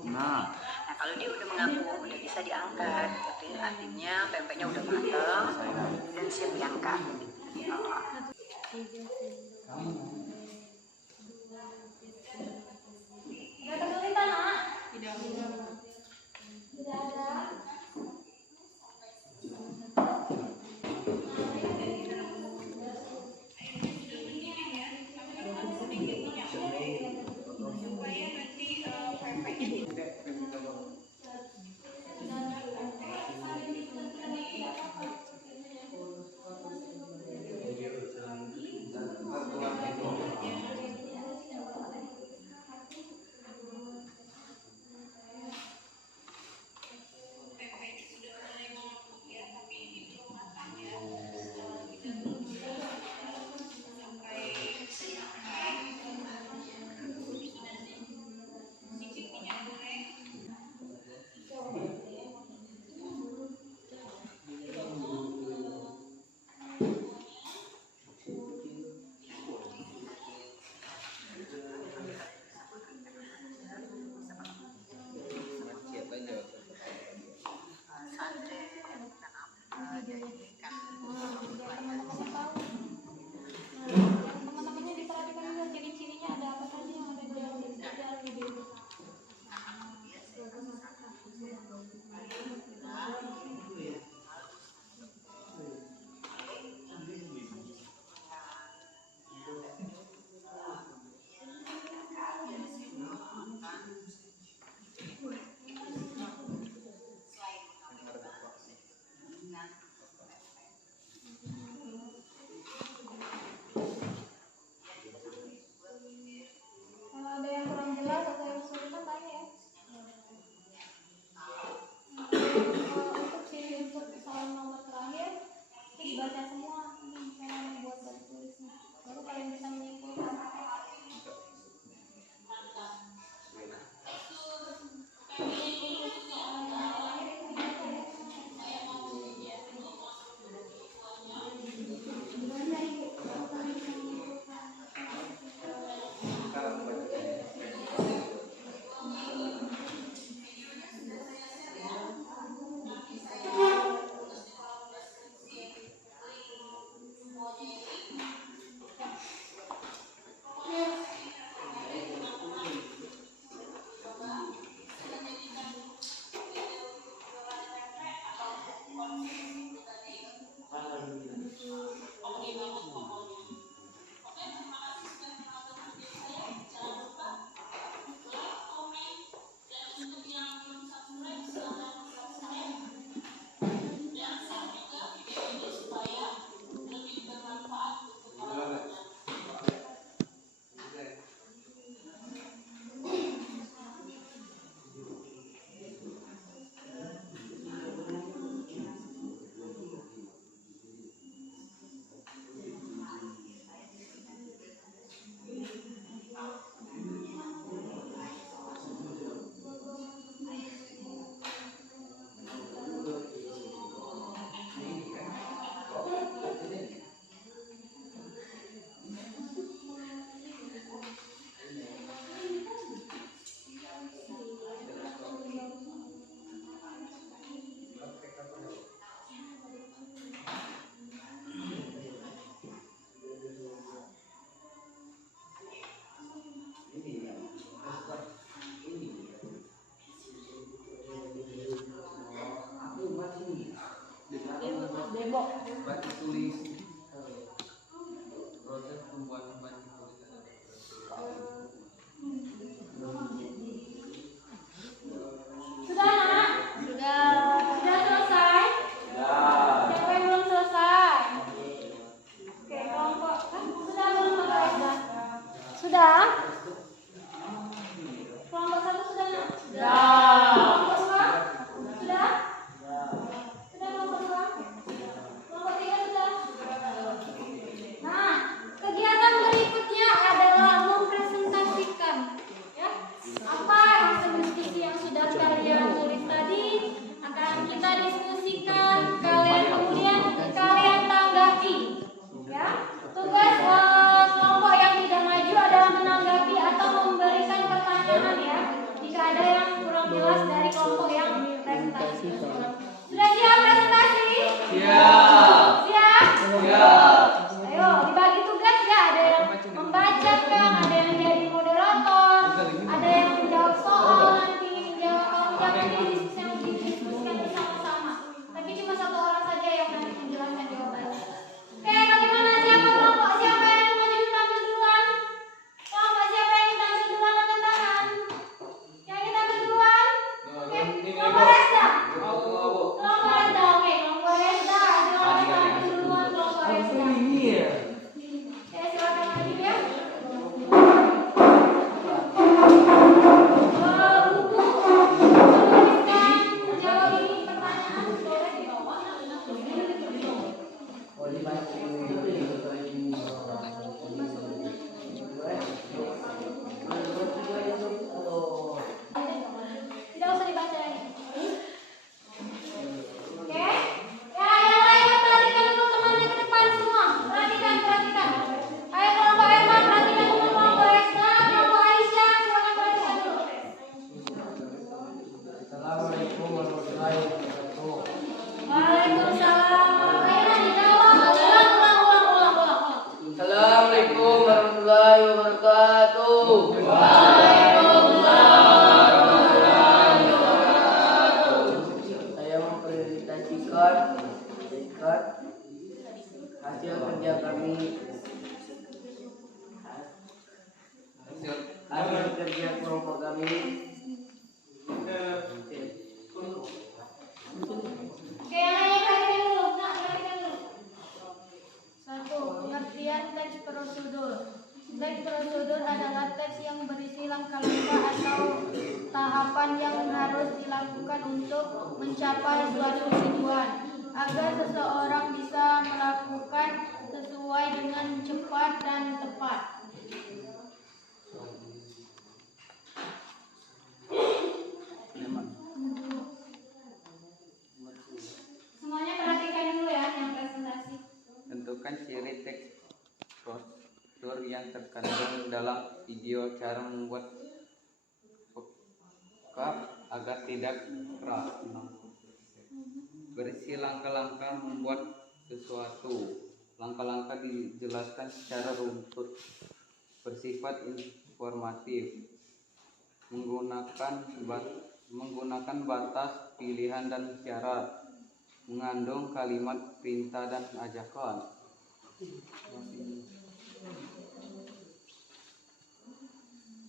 Nah, kalau dia udah mengapung, udah bisa diangkat. Jadi artinya pempeknya udah matang dan siap diangkat. Ada kesulitan, Nak? Tidak ada. Debok. batik tulis. Proses pembuatan batik tulis. Sudah nak? Sudah. Sudah selesai? Siapa yang belum selesai? Oke, kelompok sudah belum selesai? Sudah? Kelompok 1 sudah nak? Kelompok 2? Sudah? Sudah kelompok 2? Kelompok 3 sudah? Nah, kegiatan berikutnya adalah mempresentasikan, ya, apa hasil diskusi yang sudah kalian tulis tadi akan kita diskusikan, kemudian kalian tanggapi, ya. Tugas kelompok yang tidak maju adalah menanggapi atau memberikan pertanyaan, ya, jika ada yang kurang jelas dari kelompok yang presentasi. Sudah siap presentasi? Siap. Siap? Siap. Ayo dibagi tugas, ya, ada yang membacakan, ada yang jadi moderator, ada yang menjawab soal, nanti menjawab didiskusikan bersama-sama. Tapi cuma 1 orang saja yang nanti menjelaskan jawabannya. Oke, bagaimana siapa yang maju tampil duluan? Kelompok siapa yang tampil duluan angkat tangan? Yang tampil duluan? Oke, kelompok Resta. Kelompok Resta, oke, kelompok Resta. Silakan tampil duluan kelompok Resta. Oke, silakan maju, ya. Buku menuliskan menjawab ini pertanyaan boleh di bawah. Tidak usah dibacain. Oke. Ya, yang lainnya perhatikan dulu temannya ke depan semua. Perhatikan. Ayo kelompok Herman, perhatikan dulu kelompok Resta, kelompok Aisyah, silakan perhatikan dulu. Assalamualaikum warahmatullahi wabarakatuh. Waalaikumsalam. Ayo dijawab. Ulang. Assalamualaikum warahmatullahi wabarakatuh. Saya mempresentasikan hasil kerja kami. Hasil kerja kelompok kami. Oke, yang lainnya perhatikan dulu. Nah, perhatikan dulu. 1. Pengertian teks prosedur. Teks prosedur adalah teks yang berisi langkah-langkah atau tahapan yang harus dilakukan untuk mencapai suatu tujuan agar seseorang bisa melakukan sesuai dengan cepat dan tepat. Semuanya perhatikan dulu, ya, yang presentasi. Tentukan ciri teks prosedur yang terkandung dalam video, cara membuat vocab agar tidak keras. Berisi langkah-langkah membuat sesuatu. Langkah-langkah dijelaskan secara runtut, bersifat informatif, menggunakan batas, pilihan dan syarat, mengandung kalimat perintah dan ajakan.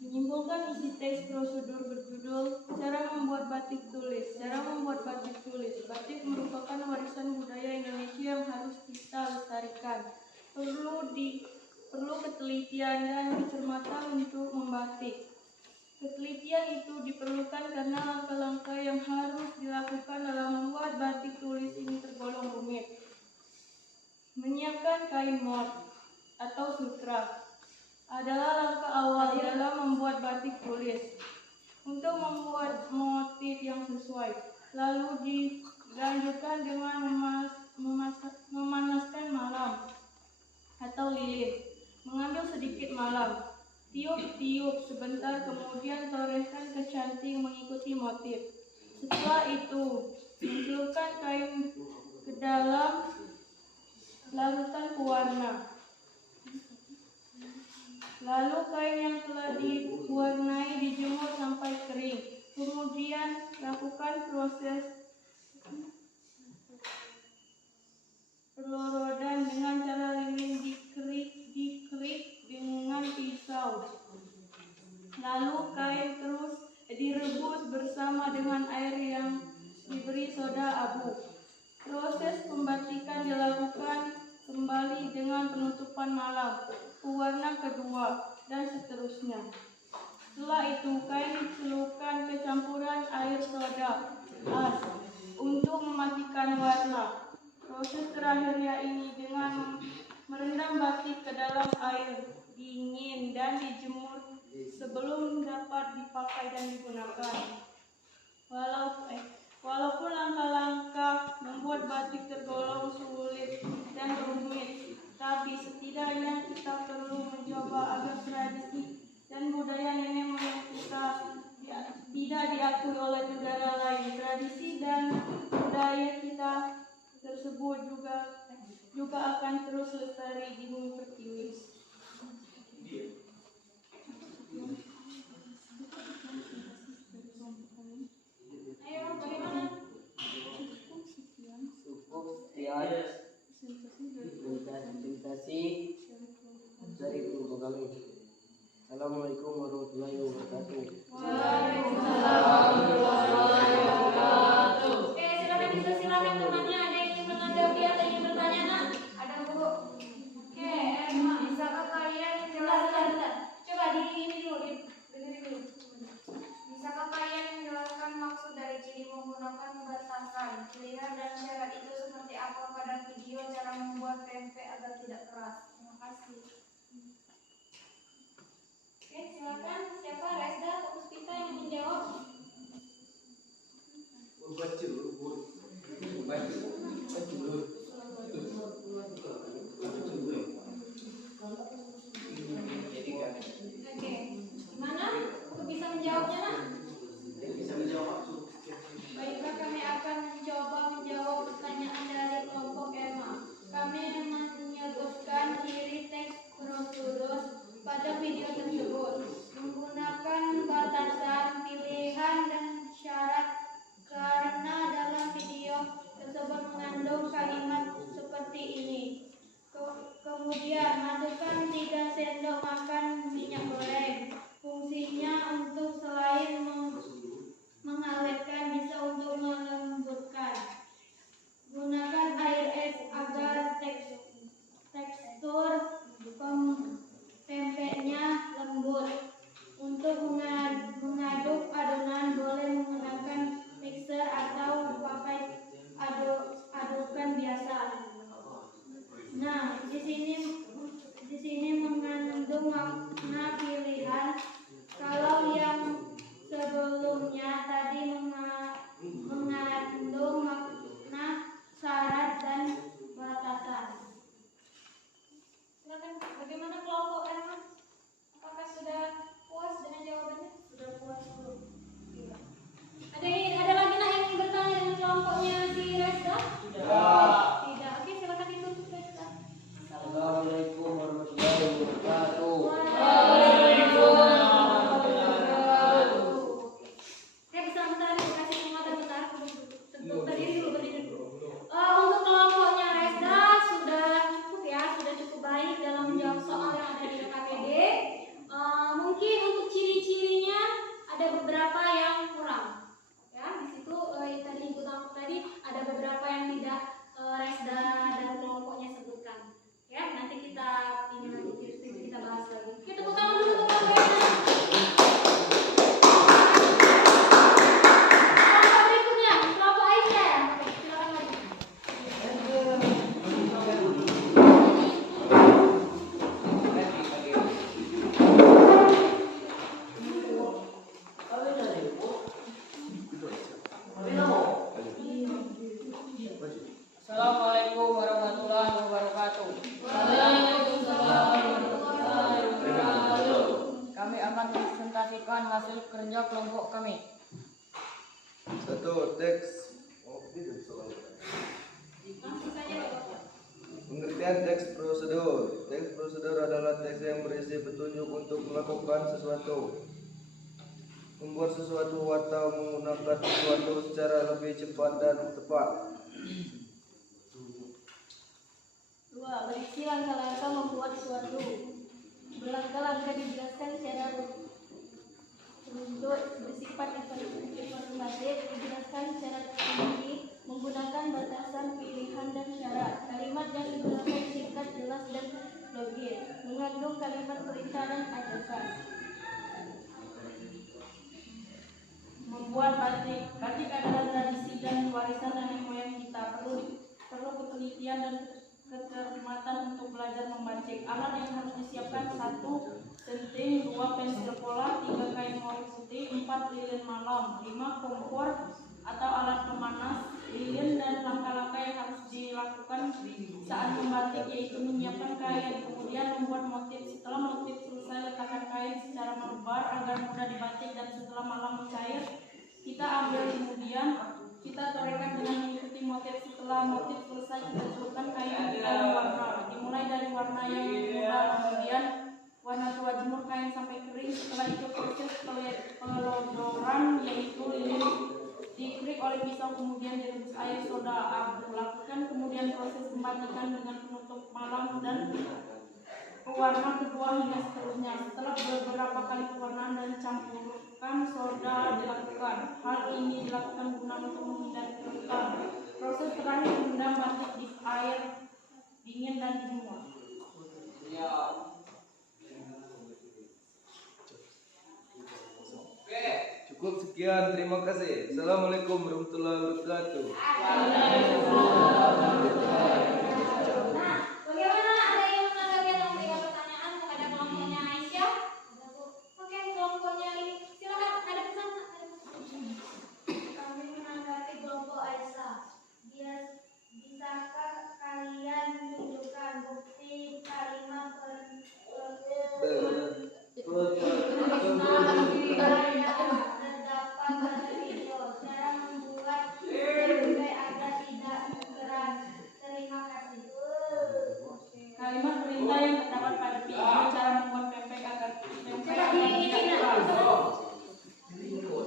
Menyimpulkan isi teks prosedur berjudul Cara Membuat Batik Tulis. Cara membuat batik tulis. Batik merupakan warisan budaya Indonesia yang harus kita lestarikan. Perlu ketelitian dan kecermatan untuk membatik. Ketelitian itu diperlukan karena langkah-langkah yang harus dilakukan dalam membuat batik tulis ini tergolong rumit. Menyiapkan kain mot atau sutra adalah langkah awal dalam membuat batik tulis. Untuk membuat motif yang sesuai, lalu dilanjutkan dengan memanaskan malam atau lilin. Mengambil sedikit malam, tiup-tiup sebentar, kemudian toreskan ke canting mengikuti motif. Setelah itu, masukkan kain ke dalam larutan pewarna. Lalu kain yang telah diwarnai dijemur sampai kering. Kemudian lakukan proses dengan air yang diberi soda abu. Proses pembatikan dilakukan kembali dengan penutupan malam, pewarna kedua, dan seterusnya. Setelah itu, kain dicelupkan ke campuran air soda as untuk mematikan warna. Proses terakhirnya ini dengan merendam batik ke dalam air dingin dan dijemur sebelum dapat dipakai dan digunakan. Walaupun langkah-langkah membuat batik tergolong sulit dan rumit, tapi setidaknya kita perlu mencoba agar tradisi dan budaya nenek moyang kita tidak diakui oleh negara lain. Tradisi dan budaya kita tersebut juga akan terus lestari di bumi pertiwi. Ayo, bagaimana? Cukup sekian presentasi dari guru kami. Assalamualaikum warahmatullahi wabarakatuh. Waalaikumsalam warahmatullahi wabarakatuh. Oke, silakan temannya. Ada yang ingin menanggapi atau ingin bertanya, nak? Ada, Bu. Oke, bisakah kalian menjelaskan? Coba ini dulu, dengerin dulu. Bisakah kalian menjelaskan maksud dari ciri menggunakan batasan, pilihan dan syarat itu seperti apa pada video cara membuat tempe agar tidak keras? Terima kasih. Oke, silakan. Siapa? Resda atau Puspita yang menjawab? Oke, gimana? Untuk bisa menjawabnya, nak? Bisa menjawab. Baiklah, kami akan mencoba menjawab pertanyaan dari kelompok EMA. Kami menyebutkan ciri teks prosedur pada video tersebut, menggunakan batasan, pilihan, dan syarat karena dalam video tersebut mengandung kalimat seperti ini. Kemudian masukkan 3 sendok makan minyak goreng. Fungsinya untuk selain mengawetkan bisa untuk melembutkan. Gunakan air es agar tekstur tempenya lembut. Untuk mengaduk adonan boleh menggunakan mixer atau pakai adukan biasa. Nah, di sini mengandung makna pilihan. Kalau yang sebelumnya tadi mengandung makna syarat dan batasan. Silakan, bagaimana kelompok Emma? Apakah sudah puas dengan jawabannya? Sudah puas belum? Ada lagi nak yang ingin bertanya dengan kelompoknya si Resda? Tidak. Oke, silakan ditutup Resda. Assalamualaikum warahmatullahi wabarakatuh. Berdiri dulu. Untuk kelompoknya Resda sudah cukup ya, sudah cukup baik dalam menjawab soal yang ada di KPD. Mungkin untuk ciri-cirinya ada beberapa yang kurang. Ya, di situ tadi Ibu tahu tadi ada beberapa yang tidak Resda dan kelompoknya sebutkan. Ya, nanti kita bahas lagi. Kita tepuk tangan dulu untuk kelompoknya. Assalamualaikum warahmatullahi wabarakatuh. Kami akan presentasikan hasil kerja kelompok kami. 1. Teks pengertian teks prosedur. Teks prosedur adalah teks yang berisi petunjuk untuk melakukan sesuatu, membuat sesuatu atau menggunakan sesuatu secara lebih cepat dan tepat. 2. Berisi langkah-langkah membuat suatu. Berlangkah-langkah dijelaskan secara rutin bersifat informatif dijelaskan secara terperinci menggunakan batasan pilihan dan syarat. Kalimat yang digunakan singkat, jelas, dan logis, mengandung kalimat perintah dan ajakan. Membuat batik. Batik adalah tradisi dan warisan nenek moyang kita. Perlu ketelitian dan kecermatan untuk belajar membatik. Alat yang harus disiapkan: 1 senting, 2 pensil pola, 3 kain mori putih, 4 lilin malam, 5 kompor atau alat pemanas, lilin, dan langkah-langkah yang harus dilakukan saat membatik, yaitu menyiapkan kain, kemudian membuat motif. Setelah motif selesai, letakkan kain secara melebar agar mudah dibatik, dan setelah malam mencair, kita ambil, kemudian kita torehkan dengan mengikuti motif. Setelah motif selesai, kita celupkan kain ke dalam warna, dimulai dari warna yang muda, kemudian warna tua, jemur kain sampai kering. Setelah itu proses pelodoran, yaitu lilin diklik oleh pisau, kemudian direbus air soda abu. Lakukan kemudian proses pembatikan dengan penutup malam dan pewarna kedua hingga seterusnya. Setelah beberapa kali pewarnaan dan campurkan soda dilakukan. Hal ini dilakukan guna untuk menghindari kerutan. Proses terakhir merendam batik di air dingin dan dijemur. Cukup sekian, terima kasih. Assalamualaikum warahmatullahi wabarakatuh. Nah, bagaimana ada yang menanggapi atau memberikan pertanyaan kepada kelompoknya Aisyah? Oke, kelompoknya ini silakan, ada pesan. Kami menanggapi kelompok Aisyah. Bisakah kalian menunjukkan bukti kalimat terdapat pada video? Cara membuat tempe agar tidak keras. Terima kasih. Kalimat perintah yang terdapat pada video, cara membuat pempek agar Coba tidak ini keras.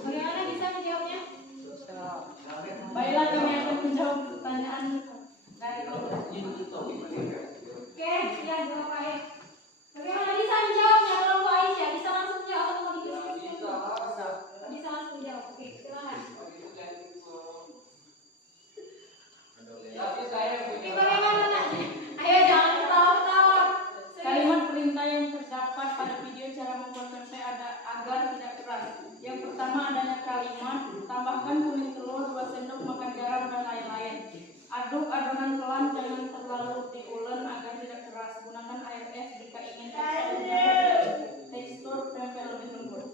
bagaimana bisa menjawabnya? Baiklah, kami akan menjawab pertanyaan dari kelompok. Oke, ya jawab baik. Bagaimana bisa menjawabnya kelompok Aisyah? Bisa langsung jawab atau mau didiskusi? Bisa langsung jawab. Oke, silakan. Ini bagaimana nanti? Ayo jangan ketawa-ketawa. Kalimat perintah yang terdapat pada video cara membuat pempek agar tidak keras. Yang pertama, adanya kalimat tambahkan kuning telur, 2 sendok makan garam, dan lain-lain. Aduk adonan pelan, jangan terlalu diulen agar tidak keras. Gunakan air es jika ingin tekstur pempek lebih lembut.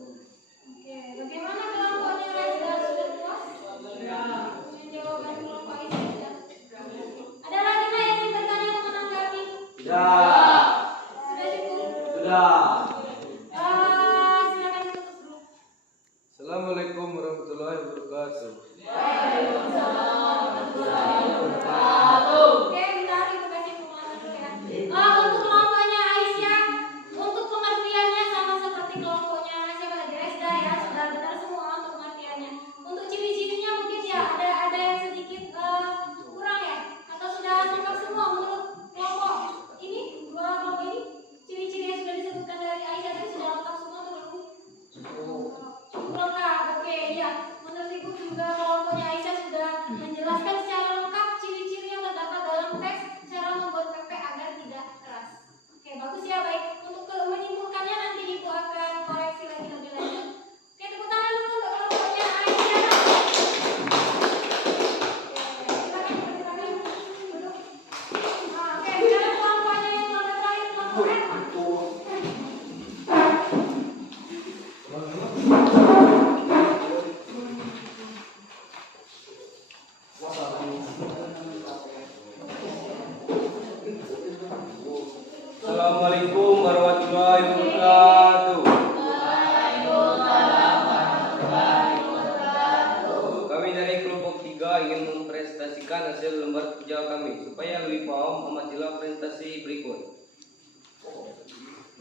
Oke, bagaimana kelompoknya Reza? Sudah puas? Dengan jawaban kelompok Aisyah? Ada lagi nggak yang ingin bertanya atau menanggapi? Sudah. Sudah cukup? Sudah. Silakan tutup dulu. Assalamualaikum warahmatullahi wabarakatuh. Oke, bentar ibu kasih pengumuman dulu ya. Untuk kelompoknya Aisyah, untuk pengertiannya sama seperti kelompoknya siapa tadi, Reza ya, sudah benar semua untuk pengertiannya. Untuk ciri-cirinya mungkin ya ada yang sedikit kurang ya, atau sudah lengkap semua menurut kelompok ini, dua kelompok ini, ciri-ciri yang sudah disebutkan dari Aisyah tadi sudah lengkap semua atau belum? Cukup lengkap. Oke, ya. Menurut ibu juga kelompoknya Aisyah sudah menjelaskan secara lengkap ciri-ciri yang terdapat dalam teks cara membuat pempek agar tidak keras. Oke, bagus ya, baik. Untuk menyimpulkannya nanti ibu akan koreksi lagi lebih lanjut. Oke, tepuk tangan dulu untuk kelompoknya Aisyah. Silakan duduk. Oke, sekarang kelompoknya yang kelompok terakhir, kelompok F. Assalamualaikum warahmatullahi wabarakatuh. Kami dari kelompok 3 ingin mempresentasikan hasil lembar kerja kami. Supaya lebih paham, amatilah presentasi berikut.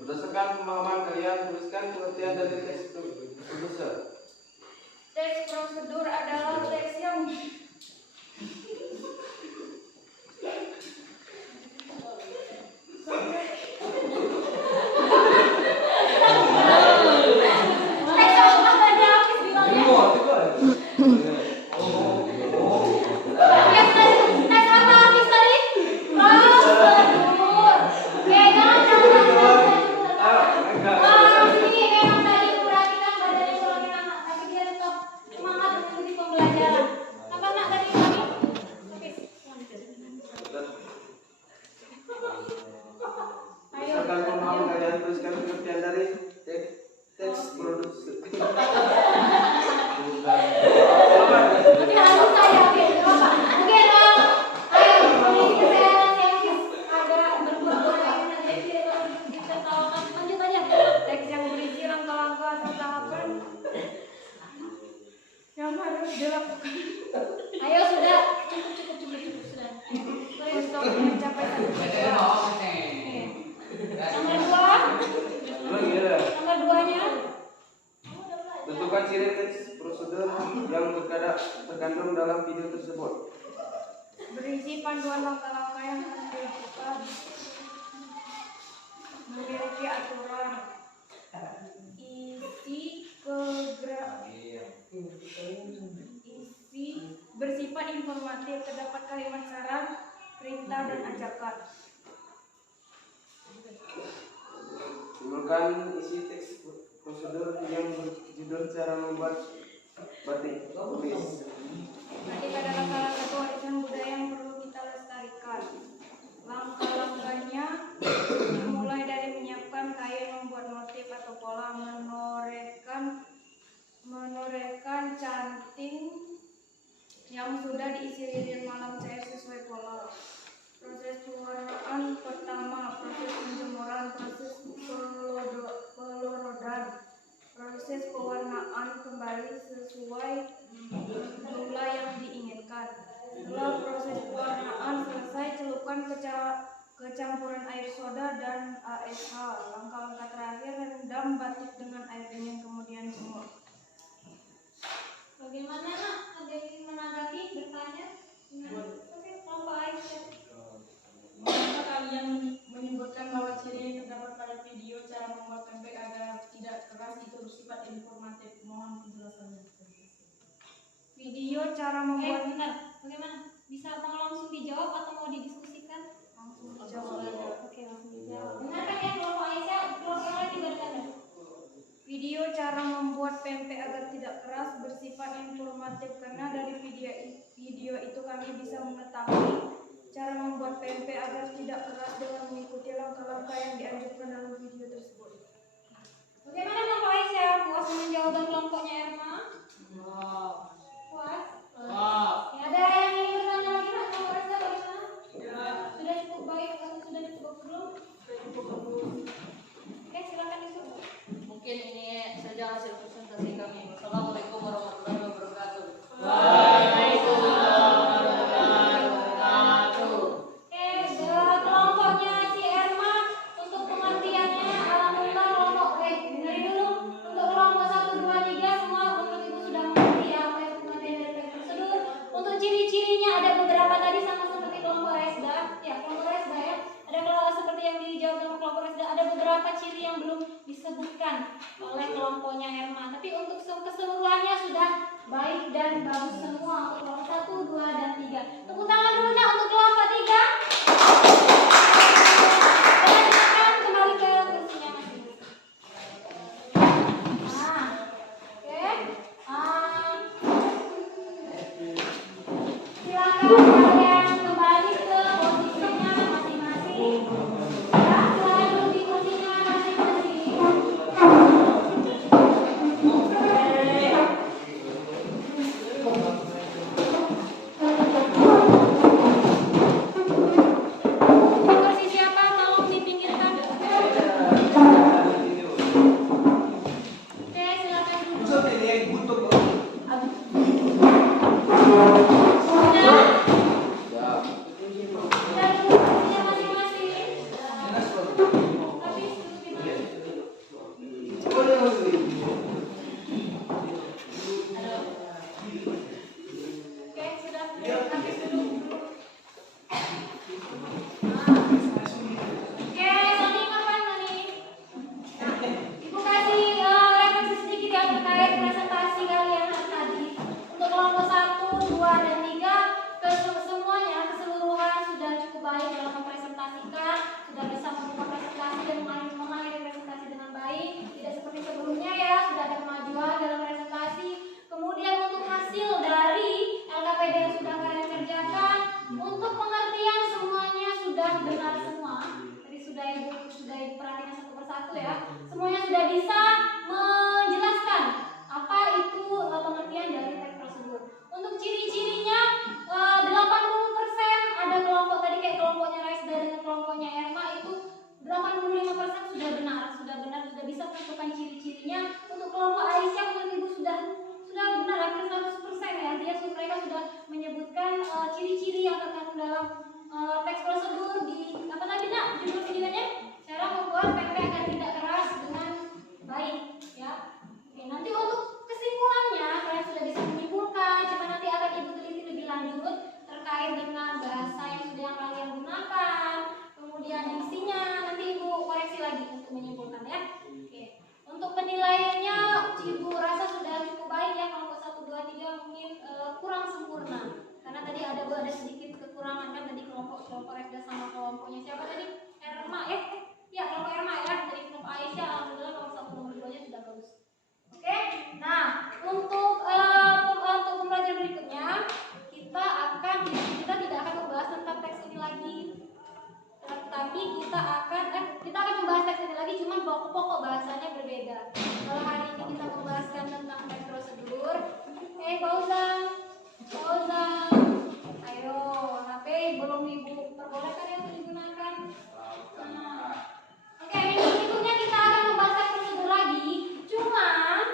Berdasarkan pemahaman kalian, tuliskan pengertian dari teks prosedur. Teks prosedur adalah teks yang Teks apa tadi? tergantung dalam video tersebut. Berisi panduan langkah-langkah yang harus dilakukan. Memiliki aturan. Isi bersifat informatif, terdapat kalimat saran, perintah dan ajakan. Timbulkan isi teks prosedur yang berjudul cara membuat batik tulis. Batik adalah salah satu warisan budaya yang perlu kita lestarikan. Langkah-langkahnya dimulai dari menyiapkan kain, membuat motif atau pola, menorehkan canting yang sudah diisi lilin malam cair sesuai pola. Proses pewarnaan pertama, proses penjemuran, proses pelorodan, proses pewarnaan kembali sesuai jumlah yang diinginkan. Setelah proses pewarnaan selesai, celupkan ke campuran air soda dan ASH. Langkah-langkah terakhir, rendam batik dengan air dingin kemudian jemur. Bagaimana nak? Ada yang menanggapi bertanya? Oke, kelompok Aisyah. Mengapa kalian menyebutkan bahwa ciri yang terdapat pada video cara membuat pempek agar tidak keras itu bersifat informatif? Mohon penjelasannya. Video cara membuat Benar. Bagaimana? Bisa mau langsung dijawab atau mau didiskusikan? langsung dijawab. Oke, langsung dijawab. Dengarkan ya kelompok Aisyah, kelompok yang lain juga dengarkan. Video cara membuat pempek agar tidak keras bersifat informatif karena dari video itu kami bisa mengetahui cara membuat pempek agar tidak keras dengan mengikuti langkah-langkah yang dianjurkan dalam video tersebut. Bagaimana kelompok Aisyah? Puas dengan jawaban kelompoknya Erma? Puas? Ya, ada yang ingin bertanya lagi nak? Kelompok Aisyah bagaimana? Sudah cukup baik atau sudah cukup belum? Oke, silakan Yusuf. Mungkin ini saja hasil presentasi kami. Wassalamualaikum warahmatullahi wabarakatuh. Kelompoknya si Erma untuk pengertiannya alhamdulillah kelompok dari dulu untuk kelompok 1, 2, 3 semua untuk ibu sudah mengerti ya apa itu pengertian dari teks prosedur. Untuk ciri-cirinya ada beberapa tadi sama seperti kelompok Resda ya, kelompok Resda ya, ada kalau seperti yang dijawab sama kelompok Resda, ada beberapa ciri yang belum disebutkan oleh kelompoknya Erma, tapi untuk keseluruhannya sudah baik dan bagus semua untuk kelompok 1, 2, dan 3. Tepuk tangan dulu nak untuk kelompok 3. Dan silakan kembali ke kursinya masing-masing. Silakan kalian kembali ke posisinya masing-masing. Ya, silakan duduk di kursinya masing-masing. Kursi siapa mau dipinggirkan? Oke, silakan duduk. Sudah? Sudah duduk kursinya masing-masing. Habis duduk di mana? Oke, sudah. Habis duduk. Oke, Sani kapan Sani? Nah, Ibu kasih referensi sedikit ya terkait presentasi kalian tadi. Untuk kelompok 1, 2, dan 3 semuanya keseluruhan sudah cukup baik dalam mempresentasikan, sudah bisa membuka presentasi dan mengakhiri presentasi dengan baik. Tidak seperti sebelumnya ya, sudah ada kemajuan dalam presentasi. Kemudian untuk hasil dari LKPD yang sudah kalian kerjakan, untuk pengertian semuanya sudah benar semua. Tadi sudah ibu perhatikan satu persatu ya. Semuanya sudah bisa menjelaskan apa itu pengertian dari teks prosedur. Untuk ciri-cirinya 80% ada kelompok tadi kayak kelompoknya Raisda dengan kelompoknya Erma itu 85% sudah benar, sudah bisa menentukan ciri-cirinya. Untuk kelompok Aisyah menurut ibu sudah benar hampir 100% ya. Mereka sudah menyebutkan ciri-ciri yang terkandung dalam teks prosedur di apa tadi nak judul videonya? Cara membuat pempek agar tidak keras dengan baik ya. Oke, nanti untuk kesimpulannya kalian sudah bisa menyimpulkan gimana kekurangan kan tadi kelompok Refda sama kelompoknya siapa tadi? Erma ya kelompok Erma ya, dari kelompok Aisyah alhamdulillah nomor 1 nomor 2-nya sudah bagus. Oke, nah untuk pembelajaran berikutnya kita tidak akan membahas tentang teks ini lagi, tapi kita akan membahas teks ini lagi, cuman pokok bahasanya berbeda. Kalau hari ini kita membahaskan tentang teks prosedur, Fauzan, ayo HP belum ibu perbolehkan ya untuk digunakan. Oke, minggu berikutnya kita akan membahas teks prosedur lagi, cuman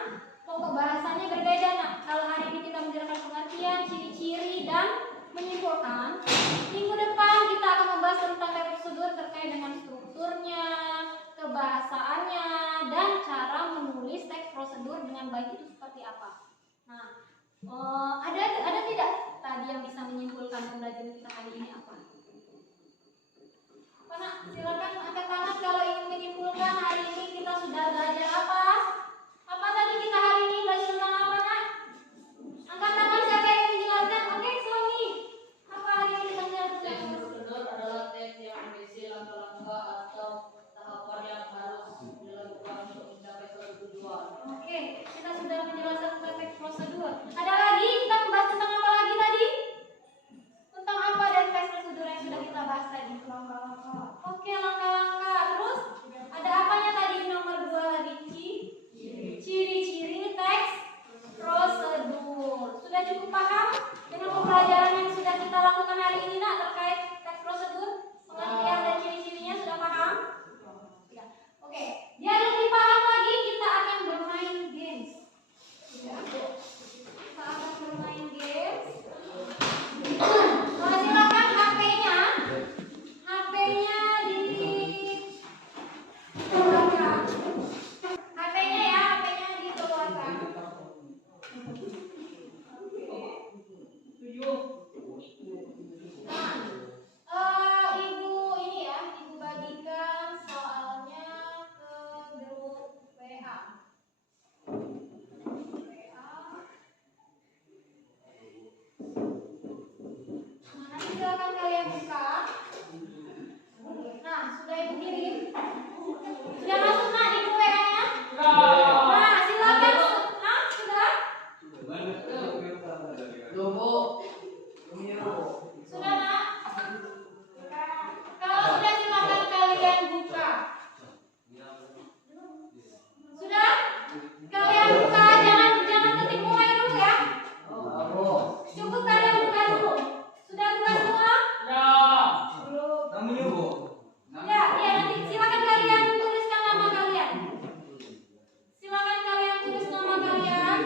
pokok bahasanya berbeda. Nah, kalau hari ini kita menjelaskan pengertian, ciri-ciri dan menyimpulkan. Minggu depan kita akan membahas tentang teks prosedur terkait dengan strukturnya, kebahasaannya, dan cara menulis teks prosedur dengan baik itu seperti apa. Nah, ada tidak tadi yang bisa menyimpulkan pembelajaran kita hari ini apa? Nak, silakan angkat tangan kalau ingin menyimpulkan hari ini kita sudah belajar apa? Apa tadi kita hari ini belajar tentang apa, Nak? Angkat tangan siapa yang ingin menjelaskan? Oke, Suami. Apa hari ini kita belajar? Teks prosedur adalah teks yang berisi langkah-langkah atau tahapan yang harus dilakukan untuk mencapai suatu tujuan. Oke, kita sudah menjelaskan tentang teks prosedur. Ada lagi kita membahas tentang apa lagi tadi? Tentang apa dari teks prosedur yang sudah kita bahas tadi? Langkah-langkah. Oke, langkah-langkah. Terus ada apanya tadi nomor 2 lagi? Ciri-ciri teks prosedur. Sudah cukup paham dengan pembelajaran yang sudah kita lakukan hari ini, Nak, terkait teks prosedur? Pengertian dan ciri-cirinya sudah paham? Ya. Oke, biar lebih paham lagi kita akan bermain games. Ya. Kita akan bermain games. Silakan HP-nya di keluarkan. HP-nya dikeluarkan. Nah, ibu bagikan soalnya ke grup WA. Nanti silakan kalian buka. Nah, sudah ibu kirim. Sudah masuk, Nak, di grup WA-nya? Nah, silakan. Nah, sudah? Sudah, Nak? Kalau sudah silakan kalian buka. Sudah? Kalian buka, jangan ketik mulai dulu ya. Cukup kalian buka dulu. Sudah buka semua? Ya, nanti silakan kalian tuliskan nama kalian. Silakan kalian tulis nama kalian.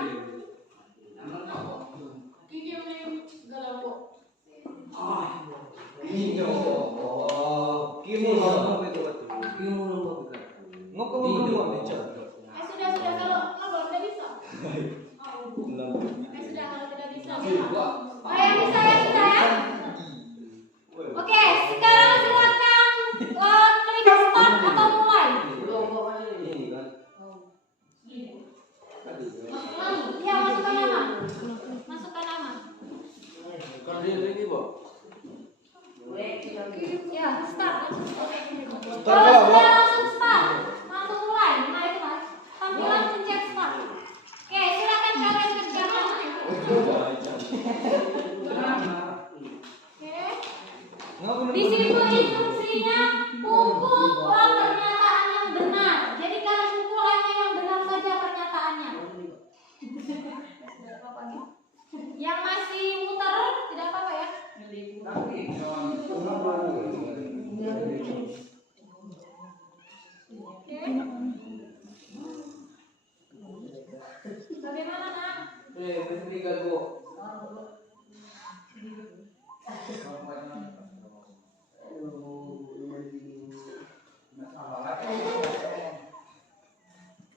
Sudah kalau tidak bisa. Sudah kalau tidak bisa. Yang bisa ya sudah ya. Oke, sekarang silakan klik start atau mulai. Ya, masukkan nama. Ya, start. Kalau sudah langsung start, langsung mulai. Nah itu Mas, tampilan pencet start. Oke, silakan kalian kejar nama. Di situ instruksinya kumpul pernyataan yang benar. Jadi kalian kumpul hanya yang benar saja pernyataannya. Yang masih muter tidak apa-apa ya. Oke. Bagaimana, Nak?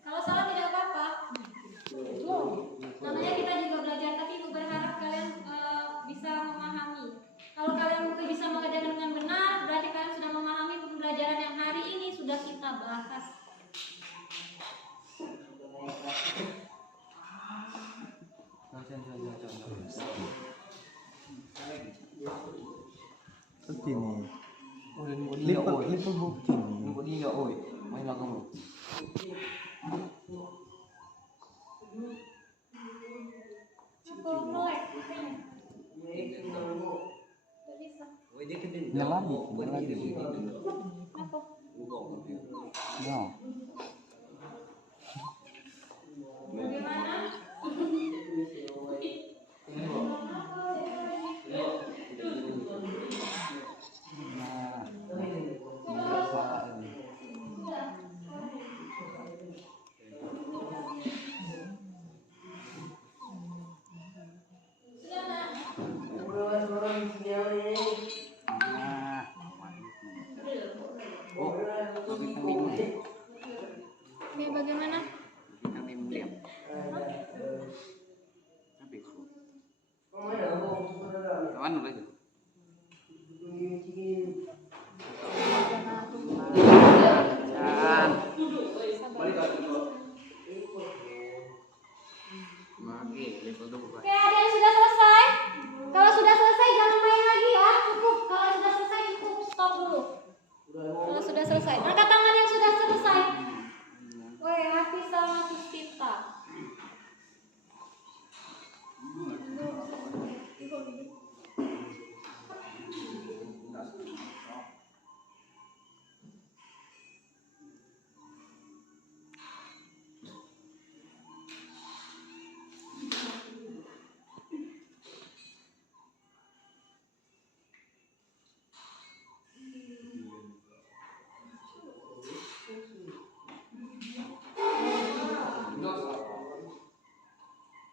Kalau salah tidak apa-apa. Namanya kita juga belajar, tapi Ibu berharap kalian bisa memahami. Kalau kalian bisa mengerjakan dengan benar, berarti kalian sudah memahami pembelajaran yang hari ini sudah kita bahas. Begini. Lipat begini. Lipat dia oi. Main lah kamu. Nyelami. Ya. Bagaimana? Oke, bagaimana? Oke, ada yang sudah selesai? Kalau sudah selesai jangan main lagi ya, cukup. Kalau sudah selesai cukup, stop dulu. Kalau sudah selesai, angkat tangan yang sudah selesai. Woi, Hafiz sama Puspita.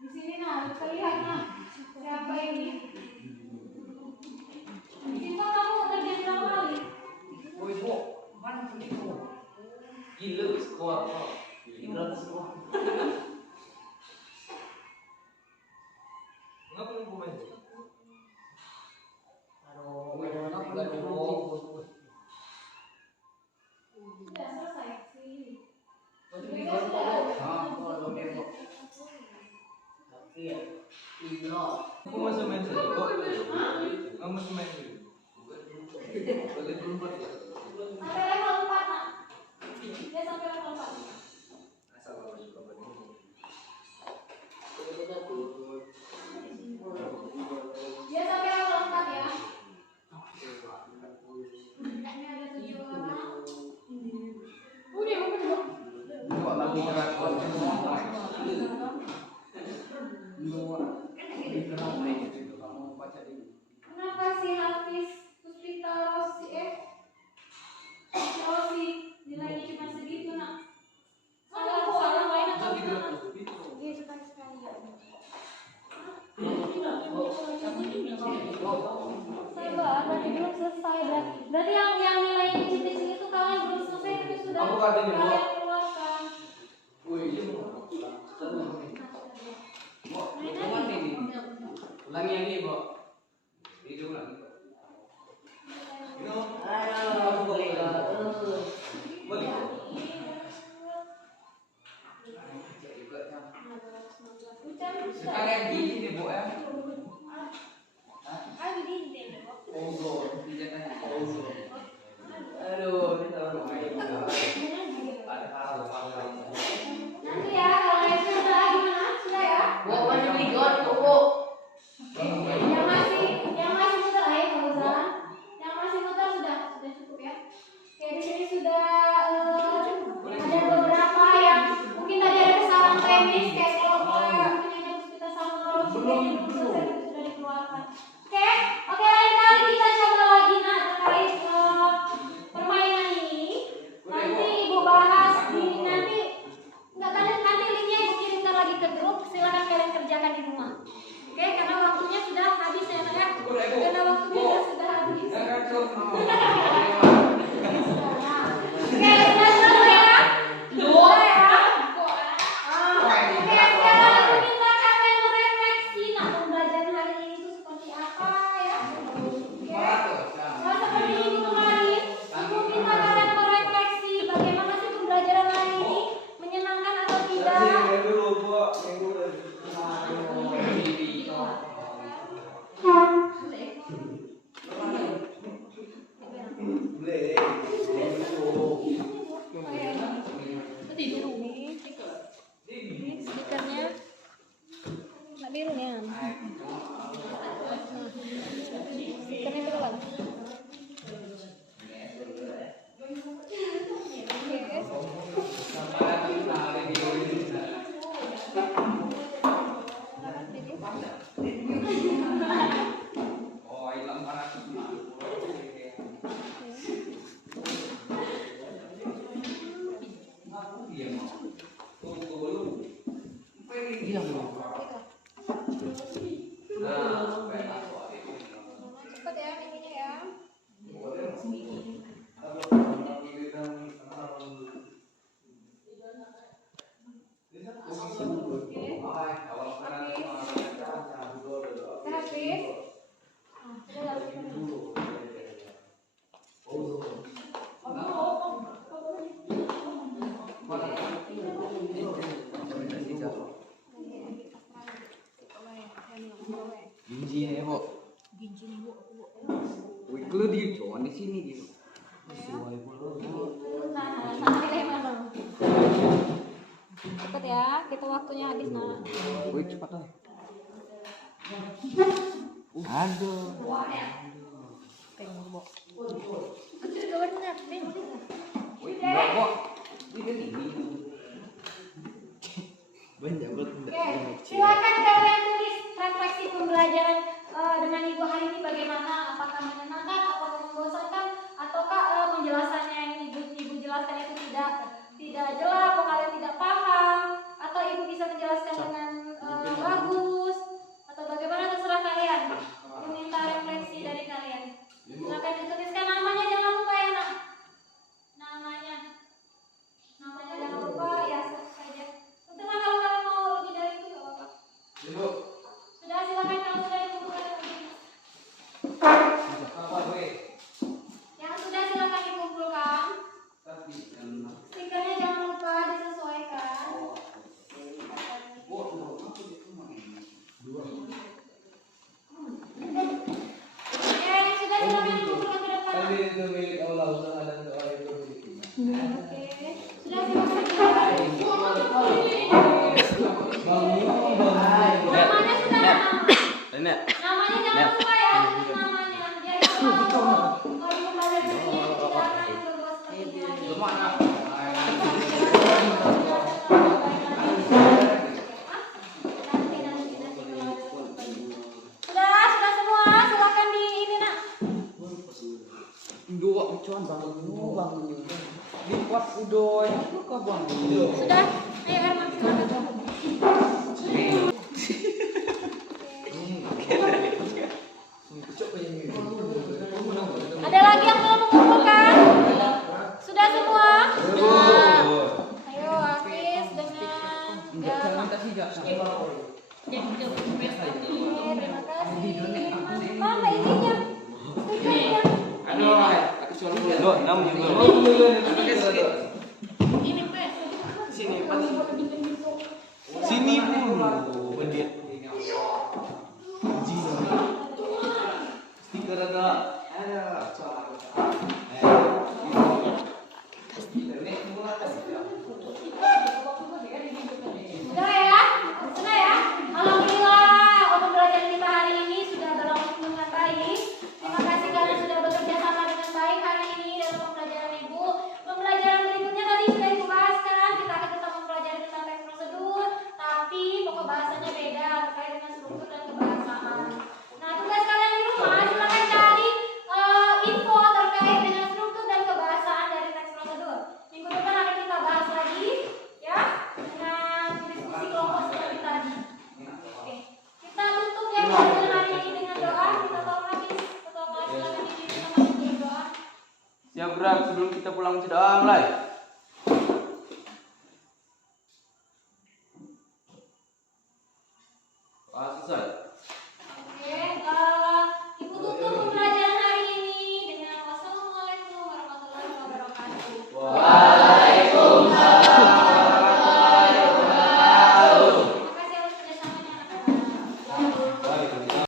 Di sini nah, terlihat nah, siapa ini? Siva, kamu ngerjain berapa kali? Gila skor. 300 skor. Kenapa lu main? Sudah selesai sih. Aku masih main saja. Kamu masih main dulu. Boleh berempat ya? Sampai level 4 nak. Dia sampai level 4. Asal kalau suka begini. Dia sampai level 4 ya. Ini ada 7 orang. Udah, udah. Coba lagi gerak. Kenapa si Hafiz, Puspita, Rosi nilainya cuma segitu nak? Salah main atau gimana? Iya, sekali-sekali ya. Sabar, berarti belum selesai. Berarti yang nilainya kecil-kecil itu kalian belum selesai tapi sudah kalian keluarkan. Ulangi yang ini, Bu. Itu ulangi. Sekalian gini nih, Bu ya. Aduh, ini tahu main. Ada hilang. Cepet ya minggunya ya. Sehat, Fis? Sudah Ginji ya, Bu. Wih, lu di cuan di sini gitu. cepet ya, kita waktunya habis nah. Wih, cepat lah. Aduh. Wih, enggak kok. Ini banyak banget. Oke, silakan kalian tulis refleksi pembelajaran dengan ibu hari ini bagaimana? Apakah menyenangkan, apakah membosankan, ataukah penjelasannya yang ibu jelaskan itu tidak jelas, atau kalian tidak paham, atau ibu bisa menjelaskan dengan bagus, atau bagaimana terserah kalian. Ibu minta refleksi dari kalian. Silakan dituliskan namanya, jangan lupa ya nak. Namanya jangan lupa ya saja. Setelah kalau kalian mau lebih dari itu gak apa-apa. Sudah silakan kalau sudah dikumpulkan lagi. Yang sudah silakan dikumpulkan. Stikernya jangan lupa disesuaikan. Ya, yang sudah silakan dikumpulkan ke depan. Tadi itu milik Allah, usaha dan doa itu milik kita. Oke, sudah silakan dikumpulkan. Namanya sudah nama. Namanya jangan lupa ya, tulis namanya. Biar kita tahu kalau ibu belajar di sini tidak akan berbuat seperti ini lagi. Sudah semua, silakan di ini nak. Dua cuan bangun dulu bangun. Dibuat udoy, lu kok bangun. Sudah, ayo Herman silakan. Ada lagi yang belum mengumpulkan? Sudah semua? Ayo Hafiz dengan Galang. Terima kasih. Mana ininya? Stikernya. Lo, enam juga. Ini Pes. Sini dulu. Bedia. Stiker ada. Sudah ya? Sudah ya? Alhamdulillah untuk belajar kita hari ini sudah berlangsung dengan baik. Terima kasih kalian sudah bekerja sama dengan baik hari ini dalam pembelajaran ibu. Pembelajaran berikutnya tadi sudah ibu bahaskan. Kita akan tetap mempelajari tentang teks prosedur, tapi pokok bahasanya beda terkait dengan struktur dan kebahasaan. Nah, tugas kalian di rumah silakan cari info terkait dengan struktur dan kebahasaan dari teks prosedur. Minggu depan akan kita bahas lagi, ya, dengan diskusi kelompok seperti tadi. Oke, kita tutup ya pelajaran hari ini dengan doa. Kita tahu habis ketua kelas silakan diri kita masuk berdoa. Siap gerak sebelum kita pulang berdoa mulai.